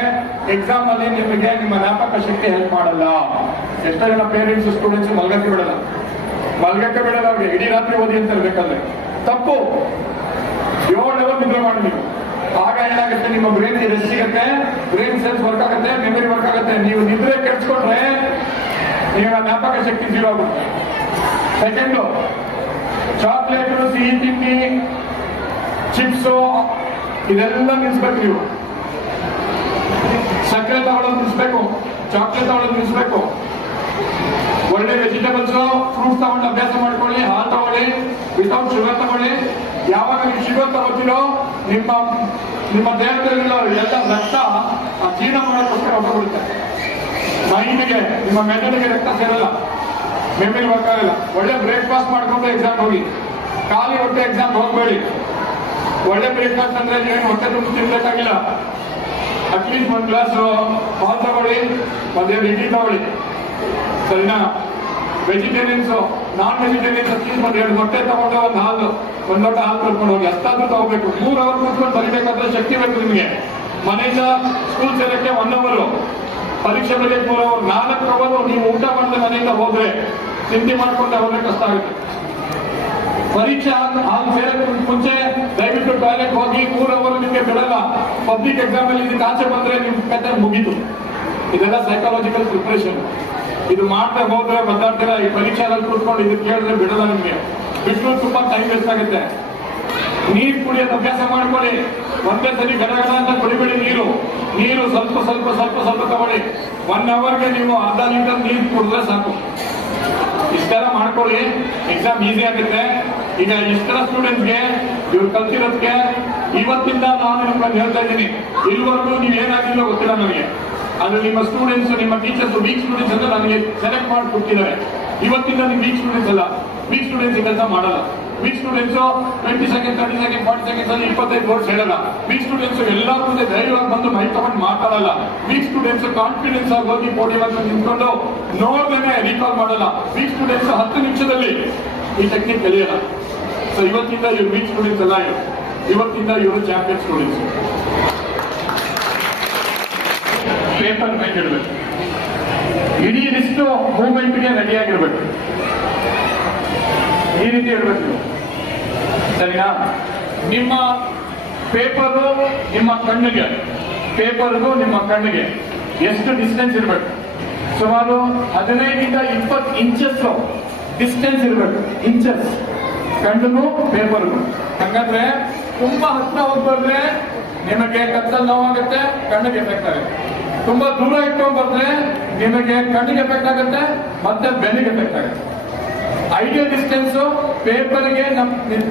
ಎಕ್ಸಾಮ್ ಅಲ್ಲಿ ನಿಮಗೆ ನಿಮ್ಮ ಜ್ಞಾಪಕ ಶಕ್ತಿ ಹೆಲ್ಪ್ ಮಾಡಲ್ಲ. ಎಷ್ಟೋ ಜನ ಪೇರೆಂಟ್ಸ್ ಸ್ಟೂಡೆಂಟ್ಸ್ ಮಲ್ಗಕ್ಕೆ ಬಿಡಲ್ಲ ಅವ್ರಿಗೆ. ಇಡೀ ರಾತ್ರಿ ಓದಿ ಅಂತ ಇರ್ಬೇಕಾದ್ರೆ ತಪ್ಪು. 7 ಅವರ್ ನಿದ್ರೆ ಮಾಡಿ ನೀವು. ಆಗ ಏನಾಗುತ್ತೆ, ನಿಮ್ಮ ಬ್ರೈನ್ ರೆಸ್ಟ್ ಸಿಗುತ್ತೆ, ಬ್ರೈನ್ ಸೆಲ್ಸ್ ವರ್ಕ್ ಆಗುತ್ತೆ, ಮೆಮೊರಿ ವರ್ಕ್ ಆಗುತ್ತೆ. ನೀವು ನಿದ್ರೆ ಕೆಡ್ಸ್ಕೊಂಡ್ರೆ ನಿಮ್ಮ ಜ್ಞಾಪಕ ಶಕ್ತಿ ಜೀರೋ ಆಗುತ್ತೆ. ಸೆಕೆಂಡು, ಚಾಕ್ಲೇಟು, ಸಿಹಿ ತಿಂಡಿ, ಚಿಪ್ಸು ಇದೆಲ್ಲ ನಿಲ್ಲಿಸ್ಬೇಕು ನೀವು. ಸಕ್ಕರೆ ತಗೊಳ್ಳೋದು ನಿಲ್ಲಿಸ್ಬೇಕು, ಚಾಕ್ಲೇಟ್ ತಗೊಳ್ಳೋದು ನಿಲ್ಲಿಸ್ಬೇಕು. ಒಳ್ಳೆ ವೆಜಿಟೇಬಲ್ಸ್, ಫ್ರೂಟ್ಸ್ ತಗೊಂಡು ಅಭ್ಯಾಸ ಮಾಡ್ಕೊಳ್ಳಿ. ಹಾಲು ತಗೊಳ್ಳಿ, ವಿತೌಟ್ ಶುಗರ್ ತಗೊಳ್ಳಿ. ಯಾವಾಗ ನೀವು ಶುಗರ್ ತಗೋತೀರೋ ನಿಮ್ಮ ದೇಹದಲ್ಲಿರೋ ಎಲ್ಲ ರಕ್ತ ಜೀರ್ಣ ಮಾಡೋಕ್ಕೋಸ್ಕರ ಹೊರಬಿಡುತ್ತೆ. ಮೈಂಡ್ಗೆ, ನಿಮ್ಮ ಮೆದುಳಿಗೆ ರಕ್ತ ಸೇರಲ್ಲ, ಮೆಮೊರಿ ವರ್ಕ್ ಆಗಲ್ಲ. ಒಳ್ಳೆ ಬ್ರೇಕ್ಫಾಸ್ಟ್ ಮಾಡ್ಕೊಂಡು ಎಕ್ಸಾಮ್ ಹೋಗಿ, ಖಾಲಿ ಹೊಟ್ಟೆ ಎಕ್ಸಾಮ್ ಹೋಗ್ಬೇಡಿ. ಒಳ್ಳೆ ಬ್ರೇಕ್ಫಾಸ್ಟ್ ಅಂದ್ರೆ ನೀವೇನು ಹೊಟ್ಟೆ ತುಂಬ ತಿನ್ಬೇಕಾಗಿಲ್ಲ. ಅಟ್ಲೀಸ್ಟ್ ಒಂದು ಗ್ಲಾಸ್ ಹಾಲು ತಗೊಳ್ಳಿ, ಒಂದೆರಡು ಇಡ್ಲಿ ತಗೊಳ್ಳಿ, ಸರಿನಾ? ವೆಜಿಟೇರಿಯನ್ಸ್, ನಾನ್ ವೆಜಿಟೇರಿಯನ್ಸ್ ಅಟ್ಲೀಸ್ಟ್ ಒಂದೆರಡು ಮೊಟ್ಟೆ ತಗೊಂಡು ಒಂದು ಹಾಲು, ಒಂದು ಲೋಟ ಹಾಲು ಕರ್ಕೊಂಡು ಹೋಗಿ. ಅಷ್ಟಾದ್ರೂ ತಗೋಬೇಕು. 3 ಅವರ್ ಕೂತ್ಕೊಂಡು ಬರೀಬೇಕಾದ್ರೆ ಶಕ್ತಿ ಬೇಕು ನಿಮಗೆ. ಮನೆಯಿಂದ ಸ್ಕೂಲ್ ಸೇರಕ್ಕೆ 1 ಅವರ್, ಪರೀಕ್ಷೆ ಬರೆಯಕ್ಕೆ 3 ಅವರ್, 4 ಅವರ್ ನೀವು ಊಟ ಮಾಡಿದ್ರೆ ಮನೆಯಿಂದ ಹೋದ್ರೆ ಚಿಂತೆ ಮಾಡ್ಕೊಂಡೆ ಹೋದ್ರೆ ಕಷ್ಟ ಆಗುತ್ತೆ. ಪರೀಕ್ಷೆ ಹಾಲು ಸೇರಕ್ಕೆ ಮುಂಚೆ ದಯವಿಟ್ಟು ಟಾಯ್ಲೆಟ್ ಹೋಗಿ. 3 ಅವರ್ ನಿಮಗೆ ಬಿಡಲ್ಲ. ಪಬ್ಲಿಕ್ ಎಕ್ಸಾಮ್ ಅಲ್ಲಿ ಇದಕ್ಕೆ ಆಚೆ ಬಂದ್ರೆ ನಿಮ್ ಕತೆ ಮುಗೀತು. ಇದೆಲ್ಲ ಸೈಕಾಲಜಿಕಲ್ ಪ್ರಿಪರೇಷನ್. ಇದು ಮಾಡ್ತಾ ಹೋದ್ರೆ ಬದ್ದಾಡ್ತೀರಾ. ಈ ಪರೀಕ್ಷೆ ಎಲ್ಲ ಕೂತ್ಕೊಂಡು ಇದಕ್ಕೆ ಕೇಳಿದ್ರೆ ಬಿಡಲ್ಲ ನಿಮ್ಗೆ. ಬಿಟ್ಟು ತುಂಬಾ ಟೈಮ್ ವೇಸ್ಟ್ ಆಗುತ್ತೆ. ನೀರು ಕುಡಿಯೋದು ಅಭ್ಯಾಸ ಮಾಡ್ಕೊಳ್ಳಿ. ಒಂದೇ ಸರಿ ಗಡ ಅಂತ ಕುಡಿಬೇಡಿ. ನೀರು ಸ್ವಲ್ಪ ಸ್ವಲ್ಪ ಸ್ವಲ್ಪ ಸ್ವಲ್ಪ ತಗೊಳ್ಳಿ. 1 ಅವರ್ಗೆ ನೀವು ಅರ್ಧ ಲೀಟರ್ ನೀರು ಕುಡಿದ್ರೆ ಸಾಕು. ಇಷ್ಟೆಲ್ಲ ಮಾಡ್ಕೊಳ್ಳಿ, ಎಕ್ಸಾಮ್ ಈಸಿ ಆಗುತ್ತೆ. ಈಗ ಇಷ್ಟರ ಸ್ಟೂಡೆಂಟ್ಸ್ಗೆ ಇವ್ರು ಕಲ್ತಿರೋದಕ್ಕೆ ಇವತ್ತಿಂದ ನಾನು ನಿಮ್ಗೆ ಹೇಳ್ತಾ ಇದ್ದೀನಿ. ಇಲ್ಲಿವರೆಗೂ ನೀವು ಏನಾಗಿಲ್ಲ ಗೊತ್ತಿಲ್ಲ ನನಗೆ. ಅದು ನಿಮ್ಮ ಸ್ಟೂಡೆಂಟ್ಸ್, ನಿಮ್ಮ ಟೀಚರ್ಸ್ ವೀಕ್ ಸ್ಟೂಡೆಂಟ್ಸ್ ಅಂತ ನನಗೆ ಸೆಲೆಕ್ಟ್ ಮಾಡಿ ಕೊಟ್ಟಿದ್ದಾರೆ. ಇವತ್ತಿಂದ ನೀವು ವೀಕ್ ಸ್ಟೂಡೆಂಟ್ಸ್ ಅಲ್ಲ. ವೀಕ್ ಸ್ಟೂಡೆಂಟ್ಸ್ ಕೆಲಸ ಮಾಡಲ್ಲ. Weak students 20 second 30 second 40 seconds ಅಲ್ಲಿ 25 ವರ್ಡ್ಸ್ ಹೇಳಲ್ಲ. ವೀಕ್ ಸ್ಟೂಡೆಂಟ್ಸ್ ಎಲ್ಲರ ಮುಂದೆ ಧೈರ್ಯವಾಗಿ ಬಂದು ಮೈ ತಗೊಂಡು ಮಾತಾಡಲ್ಲ. ವೀಕ್ ಸ್ಟೂಡೆಂಟ್ಸ್ ಕಾನ್ಫಿಡೆನ್ಸ್ ಆಗಿ ಹೋಗಿ ಪೋಡಿಯಂ ಅಂತ ನಿಂತ್ಕೊಂಡು ನೋಡ್ದೇನೆ ರೀಕಾಲ್ ಮಾಡಲ್ಲ. ವೀಕ್ ಸ್ಟೂಡೆಂಟ್ಸ್ 10 ನಿಮಿಷದಲ್ಲಿ ಈ ಟೆಕ್ನಿಕ್ ಕಲಿಯಲ್ಲ. ಸೊ ಇವತ್ತಿಂದ ಇವ್ರು ವೀಕ್ ಸ್ಟೂಡೆಂಟ್ಸ್ ಅಲ್ಲ, ಇವತ್ತಿಂದ ಇವರು ಚಾಂಪಿಯನ್ ಸ್ಟೂಡೆಂಟ್ಸ್. ಪೇಪರ್ ಮೇಲೆ ಇಡಬೇಕು. ಇಡೀ ಲಿಸ್ಟ್ ಮೂವ್ಮೆಂಟ್ಗೆ ರೆಡಿ ಆಗಿರ್ಬೇಕು. ಈ ರೀತಿ ಇಡಬೇಕು ನೀವು, ಸರಿನಾ? ನಿಮ್ಮ ಪೇಪರು ನಿಮ್ಮ ಕಣ್ಣಿಗೆ, ಪೇಪರ್ಗೂ ನಿಮ್ಮ ಕಣ್ಣಿಗೆ ಎಷ್ಟು ಡಿಸ್ಟೆನ್ಸ್ ಇರಬೇಕು? ಸುಮಾರು 15 ಇಂದ 20 ಇಂಚಸ್ ಡಿಸ್ಟೆನ್ಸ್ ಇರಬೇಕು. ಇಂಚಸ್ ಕಣ್ಣಿಗೂ ಪೇಪರ್ಗೂ. ಹಾಗಾದ್ರೆ ತುಂಬಾ ಹತ್ರ ಹೋಗ್ಬಾರ್ದ್ರೆ ನಿಮಗೆ ಕತ್ತಲ್ಲಿ ನೋವಾಗುತ್ತೆ, ಕಣ್ಣಿಗೆ ಎಫೆಕ್ಟ್ ಆಗುತ್ತೆ. ತುಂಬಾ ದೂರ ಇಟ್ಕೊಂಡ್ ಬಂದ್ರೆ ನಿಮಗೆ ಕಣ್ಣಿಗೆ ಎಫೆಕ್ಟ್ ಆಗುತ್ತೆ, ಮತ್ತೆ ಬೆನ್ನಿಗೆ ಎಫೆಕ್ಟ್ ಆಗುತ್ತೆ. ಐಡಿಯಲ್ ಡಿಸ್ಟೆನ್ಸ್ ಪೇಪರ್ಗೆ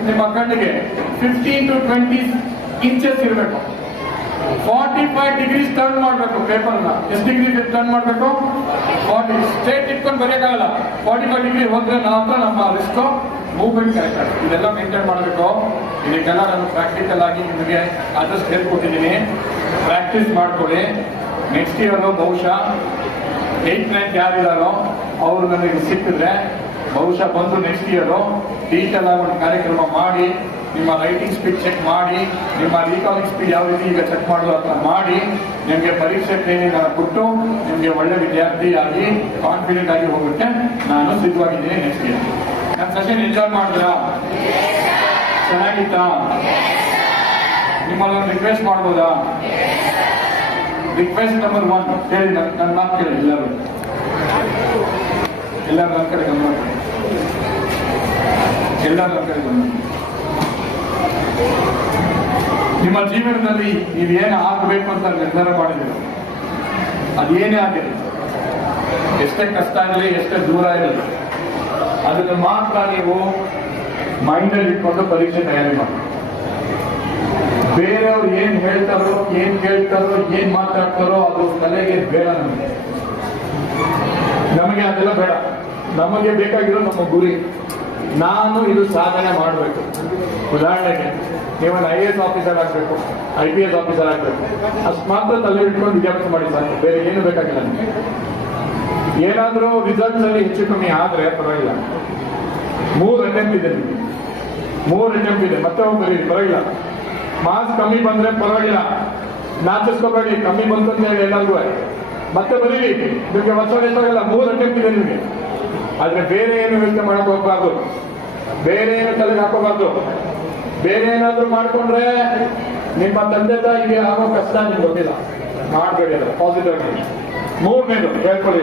ನಿಮ್ಮ ಕಣ್ಣಿಗೆ 15 to 20 ಇಂಚಸ್ ಇರಬೇಕು. 45 ಡಿಗ್ರೀಸ್ ಟರ್ನ್ ಮಾಡಬೇಕು ಪೇಪರ್ನ. ಎಷ್ಟು ಡಿಗ್ರಿ ಟರ್ನ್ ಮಾಡಬೇಕು? 40. ಸ್ಟ್ರೇಟ್ ಇಟ್ಕೊಂಡು ಬರೆಯಕ್ಕಾಗಲ್ಲ. 45 ಡಿಗ್ರಿ ಹೋದ್ರೆ ನಮ್ಮ ರಿಸ್ಕ್ ಮೂವ್ಮೆಂಟ್ ಕರೆಕ್ಟ್ ಆಗುತ್ತೆ. ಇದೆಲ್ಲ ಮೇಂಟೈನ್ ಮಾಡಬೇಕು. ಇದಕ್ಕೆಲ್ಲ ನಾನು ಪ್ರಾಕ್ಟಿಕಲ್ ಆಗಿ ನಿಮಗೆ ಆದಷ್ಟು ಹೇಳ್ಕೊಟ್ಟಿದ್ದೀನಿ. ಪ್ರಾಕ್ಟೀಸ್ ಮಾಡ್ಕೊಳ್ಳಿ. ನೆಕ್ಸ್ಟ್ ಇಯರ್ ಬಹುಶಃ 8th 9th ಯಾರಿದಾರೋ ಅವರು ನನಗೆ ಸಿಕ್ಕಿದ್ರೆ ಬಹುಶಃ ಬಂದು ನೆಕ್ಸ್ಟ್ ಇಯರ್ ಡೀಟೇಲ್ ಆಗಿ ಒಂದು ಕಾರ್ಯಕ್ರಮ ಮಾಡಿ, ನಿಮ್ಮ ರೈಟಿಂಗ್ ಸ್ಪೀಡ್ ಚೆಕ್ ಮಾಡಿ, ನಿಮ್ಮ ರೀಕಾಲಿಂಗ್ ಸ್ಪೀಡ್ ಯಾವ ರೀತಿ ಈಗ ಚೆಕ್ ಮಾಡೋದು ಅಂತ ಮಾಡಿ, ನಿಮಗೆ ಪರೀಕ್ಷೆ ಟ್ರೈನಿಂಗ್ ಕೊಟ್ಟು ನಿಮಗೆ ಒಳ್ಳೆ ವಿದ್ಯಾರ್ಥಿಯಾಗಿ ಕಾನ್ಫಿಡೆಂಟ್ ಆಗಿ ಹೋಗುತ್ತೆ ನಾನು ಸಿದ್ಧವಾಗಿದ್ದೀನಿ ನೆಕ್ಸ್ಟ್ ಇಯರ್. ನನ್ನ ಸೆಷನ್ ಎಂಜಾಯ್ ಮಾಡಿದ್ರಾ? ಚೆನ್ನಾಗಿತ್ತಾ? ನಿಮ್ಮಲ್ಲಿ ರಿಕ್ವೆಸ್ಟ್ ಮಾಡ್ಬೋದಾ? ರಿಕ್ವೆಸ್ಟ್ ನಂಬರ್ 1 ಹೇಳಿ. ನನ್ನ ಮಾತು ಕೇಳಿ. ಎಲ್ಲರೂ ನನ್ನ ಕಡೆ ಗಮನ, ಎಲ್ಲರೂ ನನ್ನ ಕಡೆ ಗಮನ. ನಿಮ್ಮ ಜೀವನದಲ್ಲಿ ನೀವೇನು ಆಗಬೇಕು ಅಂತ ನಿರ್ಧಾರ ಮಾಡಿದ್ದೀರ, ಅದೇನೇ ಆಗಿರಲಿ, ಎಷ್ಟೇ ಕಷ್ಟ ಆಗಲಿ, ಎಷ್ಟೇ ದೂರ ಇರಲಿ, ಅದನ್ನು ಮಾತ್ರ ನೀವು ಮೈಂಡಲ್ಲಿ ಇಟ್ಕೊಂಡು ಪರೀಕ್ಷೆ ತಯಾರಿ ಮಾಡಿ. ಬೇರೆಯವ್ರು ಏನ್ ಹೇಳ್ತಾರೋ, ಏನ್ ಕೇಳ್ತಾರೋ, ಏನ್ ಮಾತಾಡ್ತಾರೋ ಅದು ತಲೆಗೆ ಬೇಡ. ನಮಗೆ ಅದೆಲ್ಲ ಬೇಡ. ನಮಗೆ ಬೇಕಾಗಿರೋ ನಮ್ಮ ಗುರಿ, ನಾನು ಇದು ಸಾಧನೆ ಮಾಡಬೇಕು. ಉದಾಹರಣೆಗೆ ನೀವೊಂದು IAS ಆಫೀಸರ್ ಆಗಬೇಕು, IPS ಆಫೀಸರ್ ಆಗಬೇಕು, ಅಷ್ಟು ಮಾತ್ರ ತಲೆ ಇಟ್ಕೊಂಡು ವಿದ್ಯಾಭ್ಯಾಸ ಮಾಡಿ ಸಾಕು. ಬೇರೆ ಏನು ಬೇಕಾಗಿಲ್ಲ ನಿಮಗೆ. ಏನಾದರೂ ರಿಸಲ್ಟ್ಸ್ ಅಲ್ಲಿ ಹೆಚ್ಚು ಕಮ್ಮಿ ಆದ್ರೆ ಪರವಾಗಿಲ್ಲ. 3 ಅಟೆಂಪ್ಟ್ ಇದೆ ನಿಮಗೆ, 3 ಅಟೆಂಪ್ಟ್ ಇದೆ. ಮತ್ತೆ ಹೋಗ್ಬರಿ, ಪರವಾಗಿಲ್ಲ. ಮಾರ್ಕ್ಸ್ ಕಮ್ಮಿ ಬಂದ್ರೆ ಪರವಾಗಿಲ್ಲ, ನಾಚಿಸ್ಕೋಬೇಡಿ. ಕಮ್ಮಿ ಬಂತು ಅಂತ ಹೇಳಿ ಎಲ್ಲರಿಗೂ ಮತ್ತೆ ಬರೀರಿ. ನಿಮ್ಗೆ ವರ್ಷ ಬೇಕಾಗಲ್ಲ. 3 ಅಟೆಂಪ್ಟ್ ಇದೆ ನಿಮಗೆ. ಆದ್ರೆ ಬೇರೆ ಏನು ಯೋಚನೆ ಮಾಡಕ್ ಹೋಗ್ಬಾರ್ದು, ಬೇರೆ ಏನು ತಲೆಗೆ ಹಾಕೋಬಾರ್ದು. ಬೇರೆ ಏನಾದ್ರು ಮಾಡ್ಕೊಂಡ್ರೆ ನಿಮ್ಮ ತಂದೆ ತಾಯಿಗೆ ಆಗೋ ಕಷ್ಟ ನಿಮ್ಗೆ ಗೊತ್ತಿಲ್ಲ. ಮಾಡಬೇಡಿ. ಅಲ್ಲ ಪಾಸಿಟಿವ್ ಆಗಿ. 3ನೇದು ಹೇಳ್ಕೊಳ್ಳಿ.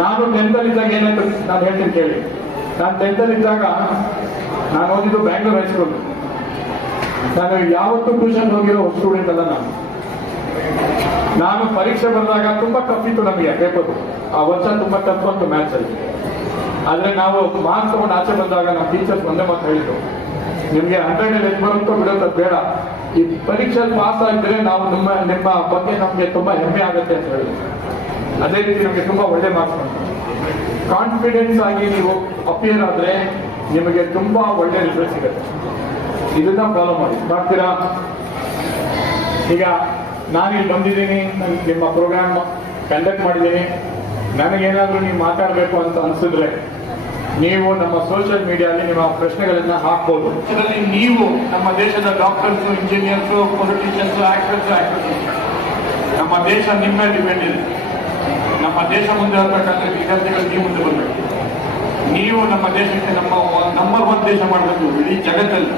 ನಾನು 10th ಇದ್ದಾಗ ಏನಾಯ್ತು ನಾನು ಹೇಳ್ತೀನಿ ಕೇಳಿ. ನಾನು 10th ಇದ್ದಾಗ ನಾನು ಓದಿದ್ದು ಬ್ಯಾಂಗ್ಳೂರ್ ಹೈಸ್ಕೂಲ್. ನಾನು ಯಾವತ್ತೂ ಟ್ಯೂಷನ್ ಹೋಗಿರೋ ಸ್ಟೂಡೆಂಟ್ ಅಲ್ಲ ನಾನು ಪರೀಕ್ಷೆ ಬಂದಾಗ ತುಂಬಾ ಟಫ್ ಇತ್ತು ನಮಗೆ ಪೇಪರ್. ಆ ವರ್ಷ ತುಂಬಾ ಟಫ್ ಬಂತು ಮ್ಯಾಥ್ಸ್ ಅಲ್ಲಿ. ಆದ್ರೆ ನಾವು ಮಾರ್ಕ್ಸ್ ತಗೊಂಡು ಆಚೆ ಬಂದಾಗ ನಮ್ಮ ಟೀಚರ್ಸ್ ಒಂದೇ ಮಾತು ಹೇಳಿದ್ರು, ನಿಮ್ಗೆ 100 ಎಷ್ಟು ಬರುತ್ತೋ ಬಿಡುತ್ತೋ ಬೇಡ, ಈ ಪರೀಕ್ಷೆಯಲ್ಲಿ ಪಾಸ್ ಆಗಿದ್ರೆ ನಾವು ನಿಮ್ಮ ಬಗ್ಗೆ ನಮ್ಗೆ ತುಂಬಾ ಹೆಮ್ಮೆ ಆಗುತ್ತೆ ಅಂತ ಹೇಳಿದ್ರು. ಅದೇ ರೀತಿ ನಮಗೆ ತುಂಬಾ ಒಳ್ಳೆ ಮಾರ್ಕ್ಸ್ ಬಂತು. ಕಾನ್ಫಿಡೆನ್ಸ್ ಆಗಿ ನೀವು ಅಪಿಯರ್ ಆದ್ರೆ ನಿಮಗೆ ತುಂಬಾ ಒಳ್ಳೆ ರಿಸಲ್ಟ್ ಸಿಗುತ್ತೆ. ಇದನ್ನ ಫಾಲೋ ಮಾಡ್ತೀರಾ? ಈಗ ನಾನು ಇಲ್ಲಿ ಬಂದಿದ್ದೀನಿ, ನಿಮ್ಮ ಪ್ರೋಗ್ರಾಮ್ ಕಂಡಕ್ಟ್ ಮಾಡಿದ್ದೀನಿ. ನನಗೇನಾದ್ರೂ ನೀವು ಮಾತಾಡಬೇಕು ಅಂತ ಅನ್ಸಿದ್ರೆ ನೀವು ನಮ್ಮ ಸೋಷಿಯಲ್ ಮೀಡಿಯಾದಲ್ಲಿ ನಿಮ್ಮ ಪ್ರಶ್ನೆಗಳನ್ನ ಹಾಕ್ಬೋದು. ಇದರಲ್ಲಿ ನೀವು ನಮ್ಮ ದೇಶದ ಡಾಕ್ಟರ್ಸ್, ಇಂಜಿನಿಯರ್ಸ್, ಪೊಲಿಟಿಷಿಯನ್ಸ್, ಆಕ್ಟರ್ಸ್, ನಮ್ಮ ದೇಶ ನಿಮ್ಮ ಮೇಲೆ ಡಿಪೆಂಡ್ ಇದೆ. ನಮ್ಮ ದೇಶ ಮುಂದೆ ಬರಬೇಕಂದ್ರೆ ವಿದ್ಯಾರ್ಥಿಗಳು ನೀವು ಮುಂದೆ ಬರಬೇಕು. ನೀವು ನಮ್ಮ ದೇಶಕ್ಕೆ ನಂಬರ್ 1 ದೇಶ ಮಾಡಬೇಕು ಇಡೀ ಜಗತ್ತಲ್ಲಿ.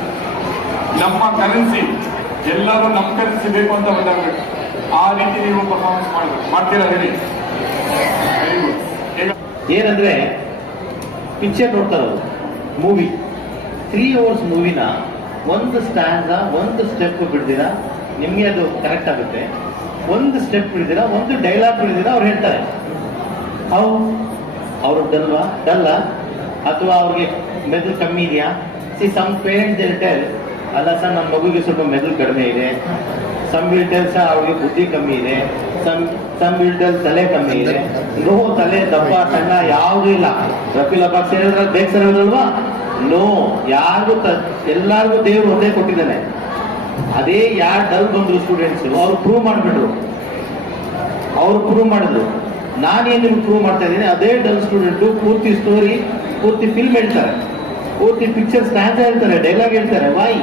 ನಮ್ಮ ಕರೆನ್ಸಿ ಎಲ್ಲರೂ ನಮ್ಮ ಕರೆನ್ಸಿ ಬೇಕು ಅಂತ ಬಂದಾಗಬೇಕು. ಆ ರೀತಿ ನೀವು ಪರ್ಫಾರ್ಮೆನ್ಸ್ ಮಾಡಬೇಕು. ಮಾಡ್ತೀರಾ ಹೇಳಿ? Very good. ಈಗ ಏನಂದ್ರೆ ಪಿಕ್ಚರ್ ನೋಡ್ತಾರೆ, ಮೂವಿ 3 hours ಮೂವಿನ ಒಂದು ಸ್ಟ್ಯಾಂಡ್ ಒಂದು ಸ್ಟೆಪ್ ಬಿಡ್ದಿರ ನಿಮ್ಗೆ ಅದು ಕರೆಕ್ಟ್ ಆಗುತ್ತೆ. ಒಂದು ಸ್ಟೆಪ್ ಬಿಡ್ದಿರ ಒಂದು ಡೈಲಾಗ್ ಬಿಡ್ದಿರ ಅವ್ರು ಹೇಳ್ತಾರೆ. ಅವ್ರು ಡಲ್ಲ ಅಥವಾ ಅವ್ರಿಗೆ ಮೆದುಳು ಕಮ್ಮಿ ಇದೆಯಾ? ಸಮ್ ಪೇರೆಂಟ್ಸ್ ಹೇಳ್ತಾರೆ, ಅಲ್ಲ ಸರ್ ನಮ್ಮ ಮಗುಗೆ ಸ್ವಲ್ಪ ಮೆದುಳು ಕಡಿಮೆ ಇದೆ, ಸಮ್ ವಿಲ್ಟಲ್ಸ್ ಅವ್ರಿಗೆ ಬುದ್ಧಿ ಕಮ್ಮಿ ಇದೆ, ಸಮ್ ವಿಲ್ಟಲ್ ತಲೆ ಕಮ್ಮಿ ಇದೆ. ನೋ, ತಲೆ ದಪ್ಪ ಸಣ್ಣ ಯಾವುದು ಇಲ್ಲ. ರಫೀಲ್ ಅಬ್ಬಾಸ್ ಹೇಳಿದ್ರೆ ಬೇಗ ಸರ್ ಹೇಳಿದ್ರಲ್ವಾ? ನೋ, ಯಾರಿಗೂ ಎಲ್ಲಾರ್ಗು ದೇವ್ರು ಒಂದೇ ಕೊಟ್ಟಿದ್ದಾನೆ. ಅದೇ ಯಾರು ಡಲ್ ಬಂದ್ರು ಸ್ಟೂಡೆಂಟ್ಸ್ ಅವ್ರು ಪ್ರೂವ್ ಮಾಡಿಬಿಟ್ರು. ನಾನೇನು ಪ್ರೂವ್ ಮಾಡ್ತಾ ಇದ್ದೀನಿ, ಅದೇ ಡಲ್ ಸ್ಟೂಡೆಂಟು ಪೂರ್ತಿ ಸ್ಟೋರಿ, ಪೂರ್ತಿ ಫಿಲ್ಮ್ ಹೇಳ್ತಾರೆ, ಪೂರ್ತಿ ಪಿಕ್ಚರ್ ಸ್ಟ್ಯಾಂಡ್ ಹೇಳ್ತಾರೆ, ಡೈಲಾಗ್ ಹೇಳ್ತಾರೆ. ವಾಯ್?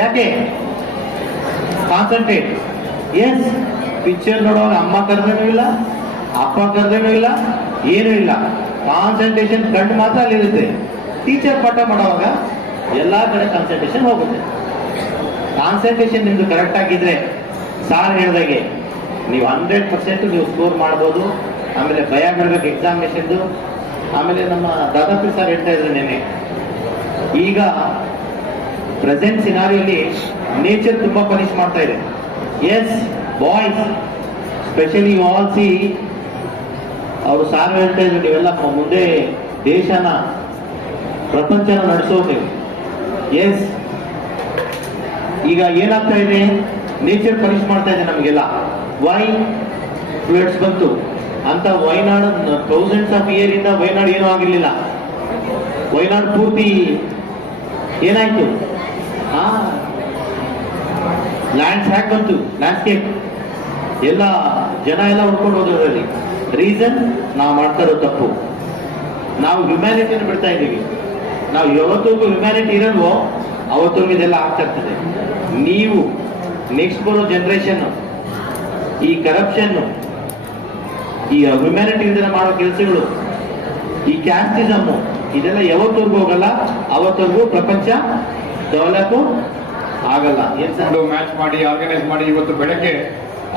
ಯಾಕೆ? ಕಾನ್ಸಂಟ್ರೇಟ್. ಎಸ್, ಪಿಕ್ಚರ್ ನೋಡುವಾಗ ಅಮ್ಮ ಕರೆದೇನೂ ಇಲ್ಲ, ಅಪ್ಪ ಕರೆದೇನೂ ಇಲ್ಲ, ಏನೂ ಇಲ್ಲ. ಕಾನ್ಸಂಟ್ರೇಷನ್ ಕಣ್ಣು ಮಾತ್ರ ಅಲ್ಲಿರುತ್ತೆ. ಟೀಚರ್ ಪಾಠ ಮಾಡುವಾಗ ಎಲ್ಲಾ ಕಡೆ ಕಾನ್ಸಂಟ್ರೇಷನ್ ಹೋಗುತ್ತೆ. ಕಾನ್ಸಂಟ್ರೇಷನ್ ನಿಮ್ದು ಕರೆಕ್ಟ್ ಆಗಿದ್ರೆ ಸಾರ್ ಹೇಳಿದಾಗೆ ನೀವು 100% ನೀವು ಸ್ಕೋರ್ ಮಾಡ್ಬೋದು. ಆಮೇಲೆ ಭಯ ಬರಬೇಕು ಎಕ್ಸಾಮಿನೇಷನ್ದು. ಆಮೇಲೆ ನಮ್ಮ ದಾದಾಪಿ ಸರ್ ಹೇಳ್ತಾ ಇದ್ರು ನೆನೆ, ಈಗ ಪ್ರೆಸೆಂಟ್ ಸಿನಾರಿಯಲ್ಲಿ ನೇಚರ್ ತುಂಬಾ ಪನಿಷ್ ಮಾಡ್ತಾ ಇದೆ. Yes boys, especially all see, ಅವರು ಸಾರ್ ಹೇಳ್ತಾ ಇದ್ರು ನೀವೆಲ್ಲ ಮುಂದೆ ದೇಶನ ಪ್ರಪಂಚನ ನಡೆಸೋದು. ಎಸ್, ಈಗ ಏನಾಗ್ತಾ ಇದೆ, ನೇಚರ್ ಪನಿಷ್ ಮಾಡ್ತಾ ಇದೆ ನಮಗೆಲ್ಲ. ವೈ ಫ್ಲಡ್ಸ್ ಬಂತು ಅಂತ ವಯನಾಡ್ ಥೌಸಂಡ್ಸ್ ಆಫ್ ಇಯರ್ ಇಂದ ವಯನಾಡ್ ಏನೂ ಆಗಿರ್ಲಿಲ್ಲ. ವಯನಾಡ್ ಪೂರ್ತಿ ಏನಾಯ್ತು? ಲ್ಯಾಂಡ್ಸ್ ಹ್ಯಾಕ್ ಬಂತು, ಲ್ಯಾಂಡ್ಸ್ಕೇಪ್ ಎಲ್ಲ ಜನ ಎಲ್ಲ ಉಡ್ಕೊಂಡು ಹೋದ್ರಲ್ಲಿ. ರೀಸನ್ ನಾವು ಮಾಡ್ತಾ ಇರೋ ತಪ್ಪು. ನಾವು ಹ್ಯುಮ್ಯಾನಿಟಿನ ಬಿಡ್ತಾ ಇದ್ದೀವಿ. ನಾವು ಯಾವತ್ತಿಗೂ ಹ್ಯುಮ್ಯಾನಿಟಿ ಇರಲ್ವೋ ಅವತ್ತಿಗೂ ಇದೆಲ್ಲ ಆಗ್ತಾ ಇರ್ತದೆ. ನೀವು ನೆಕ್ಸ್ಟ್ ಬರೋ ಜನರೇಷನ್ ಈ ಕರಪ್ಷನ್, ಈ ಹ್ಯುಮ್ಯಾನಿಟಿ ಇಂದ ಮಾಡೋ ಕೆಲಸಗಳು, ಈ ಕ್ಯಾಸ್ಟಿಸಮ್, ಇದೆಲ್ಲ ಯಾವತ್ತವರೆಗೂ ಹೋಗಲ್ಲ, ಅವತ್ತವರೆಗೂ ಪ್ರಪಂಚ ಡೆವಲಪ್ ಆಗಲ್ಲ. ಮ್ಯಾಚ್ ಮಾಡಿ ಆರ್ಗನೈಸ್ ಮಾಡಿ ಇವತ್ತು ಬೆಳಗ್ಗೆ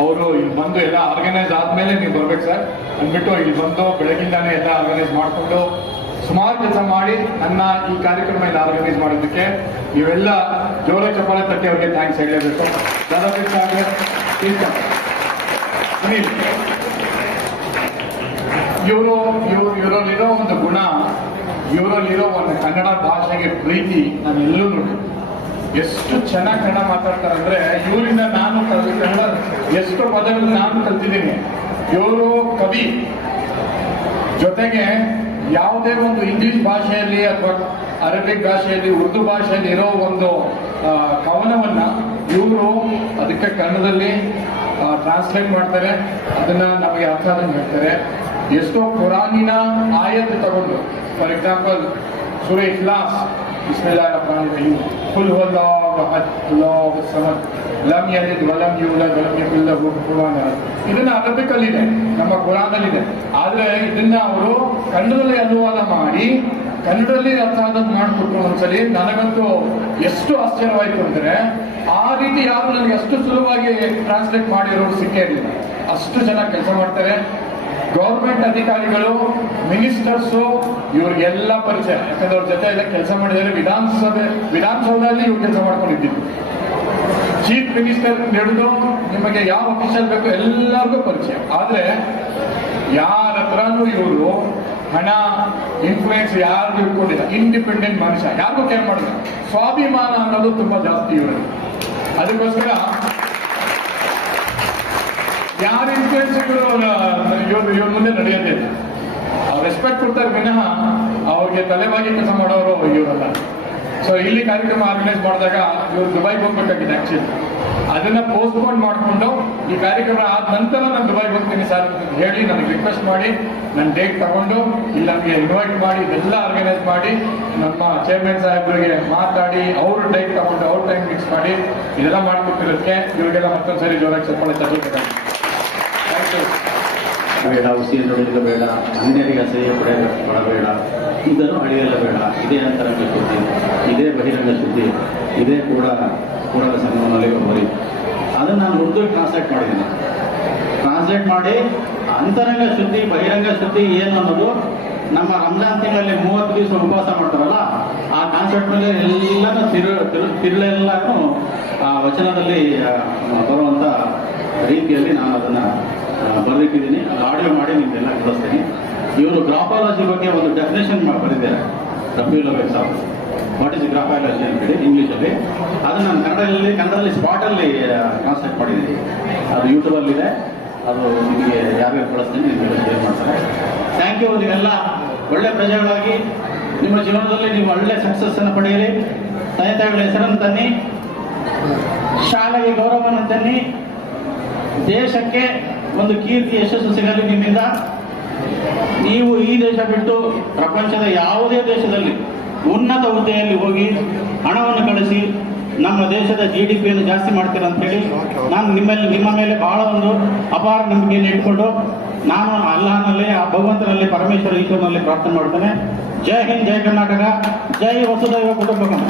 ಅವರು ಇಲ್ಲಿ ಬಂದು ಎಲ್ಲ ಆರ್ಗನೈಸ್ ಆದ್ಮೇಲೆ ನೀವು ಬರ್ಬೇಕು ಸರ್ ಅಂದ್ಬಿಟ್ಟು ಇಲ್ಲಿ ಬಂದು ಬೆಳಗಿಂದಾನೆ ಎಲ್ಲ ಆರ್ಗನೈಸ್ ಮಾಡಿಕೊಂಡು ಸುಮಾರು ಕೆಲಸ ಮಾಡಿ ನನ್ನ ಈ ಕಾರ್ಯಕ್ರಮ ಎಲ್ಲ ಆರ್ಗನೈಸ್ ಮಾಡೋದಕ್ಕೆ ನೀವೆಲ್ಲ ಜೋರ ಚಪ್ಪಾಳೆ ತಟ್ಟಿ ಅವ್ರಿಗೆ ಥ್ಯಾಂಕ್ಸ್ ಹೇಳಲೇಬೇಕು. ದಾದಾಪೀರ್ ಸಾಹೇಬ್ರೆ, ಸುನೀಲ್, ಇವರಲ್ಲಿರೋ ಒಂದು ಗುಣ, ಇವರಲ್ಲಿರೋ ಒಂದು ಕನ್ನಡ ಭಾಷೆಗೆ ಪ್ರೀತಿ ನಾನು ಎಲ್ಲೂ ನೋಡಿ. ಎಷ್ಟು ಚೆನ್ನಾಗಿ ಕನ್ನಡ ಮಾತಾಡ್ತಾರೆ ಅಂದ್ರೆ, ಇವರಿಂದ ನಾನು ಕನ್ನಡ ಎಷ್ಟು ಪದಗಳು ನಾನು ಕಲ್ತಿದ್ದೀನಿ. ಇವರು ಕವಿ, ಜೊತೆಗೆ ಯಾವುದೇ ಒಂದು ಇಂಗ್ಲಿಷ್ ಭಾಷೆಯಲ್ಲಿ ಅಥವಾ ಅರೇಬಿಕ್ ಭಾಷೆಯಲ್ಲಿ, ಉರ್ದು ಭಾಷೆಯಲ್ಲಿ ಇರೋ ಒಂದು ಕವನವನ್ನ ಇವರು ಅದಕ್ಕೆ ಕನ್ನಡದಲ್ಲಿ ಟ್ರಾನ್ಸ್ಲೇಟ್ ಮಾಡ್ತಾರೆ, ಅದನ್ನ ನಮಗೆ ಅರ್ಥ ಆದಂಗೆ ಹೇಳ್ತಾರೆ. ಎಷ್ಟೋ ಕುರಾನಿನ ಆಯತ್ ತಗೊಂಡು, ಫಾರ್ ಎಕ್ಸಾಂಪಲ್ ಸೂರೆ ಇಖ್ಲಾಸ್, ಬಿಸ್ಮಿಲ್ಲಾಹಿರ್ ರಹ್ಮಾನಿರ್ ರಹೀಮ್, ಕುಲ್ ಹುವಲ್ಲಾಹು ಅಹದ್ ಅಲ್ಲಾಹು ಸಮದ್ ಲಮ್ ಯಲಿದ್ ವಲಮ್ ಯೂಲದ್ ವಲಮ್ ಯಕುಲ್ ಲಹು ಕುಫುವನ್ ಅಹದ್. ಇದನ್ನ ಅರಬಿಕ್ ಅಲ್ಲಿ ಇದೆ, ನಮ್ಮ ಕುರಾನ್ ಇದೆ. ಆದ್ರೆ ಇದನ್ನ ಅವರು ಕನ್ನಡದಲ್ಲಿ ಅನುವಾದ ಮಾಡಿ ಕನ್ನಡದಲ್ಲಿ ಅರ್ಥ ಆದಂತ ಮಾಡಿಕೊಟ್ರು ಒಂದ್ಸಲಿ. ನನಗಂತೂ ಎಷ್ಟು ಆಶ್ಚರ್ಯವಾಯ್ತು ಅಂದ್ರೆ, ಆ ರೀತಿ ಯಾರು ನನಗೆ ಅಷ್ಟು ಸುಲಭವಾಗಿ ಟ್ರಾನ್ಸ್ಲೇಟ್ ಮಾಡಿರೋರು ಸಿಕ್ಕೇ ಇರಲಿಲ್ಲ. ಅಷ್ಟು ಚೆನ್ನಾಗಿ ಕೆಲಸ ಮಾಡ್ತಾರೆ. ಗೌರ್ಮೆಂಟ್ ಅಧಿಕಾರಿಗಳು, ಮಿನಿಸ್ಟರ್ಸು, ಇವ್ರಿಗೆಲ್ಲ ಪರಿಚಯ, ಯಾಕಂದ್ರೆ ಅವ್ರ ಜೊತೆ ಎಲ್ಲ ಕೆಲಸ ಮಾಡಿದರೆ ವಿಧಾನಸೌಧದಲ್ಲಿ ಇವ್ರು ಕೆಲಸ ಮಾಡ್ಕೊಂಡಿದ್ದು. ಚೀಫ್ ಮಿನಿಸ್ಟರ್ ಹಿಡಿದು ನಿಮಗೆ ಯಾವ ಅಫಿಷಿಯಲ್ ಬೇಕು ಎಲ್ಲರಿಗೂ ಪರಿಚಯ. ಆದ್ರೆ ಯಾರ ಹತ್ರನೂ ಇವರು ಹಣ ಇನ್ಫ್ಲೂಯೆನ್ಸ್ ಯಾರಿಗೂ ಇಟ್ಕೊಂಡಿಲ್ಲ. ಇಂಡಿಪೆಂಡೆಂಟ್ ಮನುಷ್ಯ, ಯಾರಿಗೂ ಕೇರ್ ಮಾಡಿಲ್ಲ. ಸ್ವಾಭಿಮಾನ ಅನ್ನೋದು ತುಂಬಾ ಜಾಸ್ತಿ ಇವರಲ್ಲಿ. ಅದಕ್ಕೋಸ್ಕರ ಯಾರ ಇನ್ಫ್ಲೂಯೆನ್ಸ್ ಇವ್ರ ಮುಂದೆ ನಡೆಯೋದಿಲ್ಲ. ಅವ್ರು ರೆಸ್ಪೆಕ್ಟ್ ಕೊಡ್ತಾರೆ ವಿನಃ ಅವ್ರಿಗೆ ತಲೆಬಾಗಿ ಕೆಲಸ ಮಾಡೋರು ಇವರಲ್ಲ. ಸೊ ಇಲ್ಲಿ ಕಾರ್ಯಕ್ರಮ ಆರ್ಗನೈಸ್ ಮಾಡಿದಾಗ ಇವ್ರು ದುಬೈಗೆ ಹೋಗ್ಬೇಕಾಗಿದೆ ಆಕ್ಚುಲಿ. ಅದನ್ನ ಪೋಸ್ಟ್ಪೋನ್ ಮಾಡಿಕೊಂಡು ಈ ಕಾರ್ಯಕ್ರಮ ಆದ ನಂತರ ನಾನು ದುಬೈಗೆ ಹೋಗ್ತೀನಿ ಸರ್ ಹೇಳಿ ನನಗೆ ರಿಕ್ವೆಸ್ಟ್ ಮಾಡಿ ನನ್ನ ಡೇಟ್ ತಗೊಂಡು ಇಲ್ಲಿ ನನಗೆ ಇನ್ವೈಟ್ ಮಾಡಿ ಇದೆಲ್ಲ ಆರ್ಗನೈಸ್ ಮಾಡಿ ನಮ್ಮ ಚೇರ್ಮನ್ ಸಾಹೇಬರಿಗೆ ಮಾತಾಡಿ ಅವ್ರ ಡೇಟ್ ತಗೊಂಡು ಅವ್ರ ಟೈಮ್ ಫಿಕ್ಸ್ ಮಾಡಿ ಇದೆಲ್ಲ ಮಾಡಿಕೊಟ್ಟಿರೋದಕ್ಕೆ ಇವರಿಗೆಲ್ಲ ಮತ್ತೊಂದ್ಸರಿ ಜೋರಾಗಿ ಚಪ್ಪಾಳೆ ತಗೋಬೇಕು. Thank you. ಬೇಡ, ಹುಸಿ ನುಡಿಗಳು ಬೇಡ, ಅನ್ಯರಿಗೆ ಅಸಹ್ಯ ಪಡಬೇಡ, ಇದನ್ನು ಅಳಿಯಲ್ಲ ಬೇಡ. ಇದೇ ಅಂತರಂಗ ಸುದ್ದಿ, ಇದೇ ಬಹಿರಂಗ ಸುದ್ದಿ, ಇದೇ ಕೂಡಲ ಸಂಗಮದಲ್ಲಿ ಬರಿ. ಅದನ್ನು ನಾನು ಉರ್ದು ಟ್ರಾನ್ಸ್ಲೇಟ್ ಮಾಡಿದ್ದೀನಿ. ಟ್ರಾನ್ಸ್ಲೇಟ್ ಮಾಡಿ ಅಂತರಂಗ ಸುದ್ದಿ ಬಹಿರಂಗ ಸುದ್ದಿ ಏನು ಅನ್ನೋದು ನಮ್ಮ ರಂಜಾನ್ ತಿಂಗಳಲ್ಲಿ 30 ದಿವಸ ಉಪವಾಸ ಮಾಡ್ತಾರಲ್ಲ, ಆ ಕಾನ್ಸೆಪ್ಟ್ ಮೇಲೆ ಎಲ್ಲನೂ ತಿರುಳೆಲ್ಲನೂ ಆ ವಚನದಲ್ಲಿ ಬರುವಂಥ ರೀತಿಯಲ್ಲಿ ನಾನು ಅದನ್ನು ಬರೆದಿಟ್ಟಿದ್ದೀನಿ. ಅದು ಆಡಿಯೋ ಮಾಡಿ ನಿಮಗೆಲ್ಲ ಕಳಿಸ್ತೀನಿ. ಇವರು ಗ್ರಾಫಾಲಜಿ ಬಗ್ಗೆ ಒಂದು ಡೆಫಿನೇಷನ್ ಬರೆದಿದ್ದಾರೆ, ರಫೀಲ್ ಅಬೇಕ್ ಸಾಬ್. ವಾಟ್ ಇಸ್ ಗ್ರಾಫಾಲಜಿ ಅಂತೇಳಿ ಇಂಗ್ಲೀಷಲ್ಲಿ. ಅದು ನಾನು ಕನ್ನಡದಲ್ಲಿ ಸ್ಪಾಟಲ್ಲಿ ಟ್ರಾನ್ಸ್ಲೇಟ್ ಮಾಡಿದ್ದೀನಿ. ಅದು ಯೂಟ್ಯೂಬಲ್ಲಿದೆ. ಅದು ನಿಮಗೆ ಯಾರ್ಯಾರು ಕಳಿಸ್ತೀನಿ ನಿಮಗೆಲ್ಲ ಶೇರ್ ಮಾಡ್ತಾರೆ. Thank you. ನೀವೆಲ್ಲ ಒಳ್ಳೆ ಪ್ರಜೆಗಳಾಗಿ ನಿಮ್ಮ ಜೀವನದಲ್ಲಿ ನೀವು ಒಳ್ಳೆ ಸಕ್ಸಸ್ಸನ್ನು ಪಡೆಯಿರಿ. ತಂದೆ ತಾಯಿಗಳ ಹೆಸರನ್ನು ತನ್ನಿ, ಶಾಲೆಗೆ ಗೌರವವನ್ನು ತನ್ನಿ, ದೇಶಕ್ಕೆ ಒಂದು ಕೀರ್ತಿ ಯಶಸ್ಸು ಸಿಗಲಿ ನಿಮ್ಮಿಂದ. ನೀವು ಈ ದೇಶ ಬಿಟ್ಟು ಪ್ರಪಂಚದ ಯಾವುದೇ ದೇಶದಲ್ಲಿ ಉನ್ನತ ಹುದ್ದೆಯಲ್ಲಿ ಹೋಗಿ ಹಣವನ್ನು ಗಳಿಸಿ ನಮ್ಮ ದೇಶದ GDP-ಯನ್ನು ಜಾಸ್ತಿ ಮಾಡ್ತೀರ ಅಂತ ಹೇಳಿ ನಾನು ನಿಮ್ಮ ಮೇಲೆ ಬಹಳ ಒಂದು ಅಪಾರ ನಂಬಿಕೆಯನ್ನು ಇಟ್ಕೊಂಡು ನಾನು ಅಲ್ಲಾಹನಲ್ಲಿ, ಆ ಭಗವಂತನಲ್ಲಿ, ಪರಮೇಶ್ವರ ಈಶ್ವರನಲ್ಲಿ ಪ್ರಾರ್ಥನೆ ಮಾಡ್ತೇನೆ. ಜೈ ಹಿಂದ್, ಜೈ ಕರ್ನಾಟಕ, ಜೈ ವಸುದೈವ ಕುಟುಂಬಕಂ.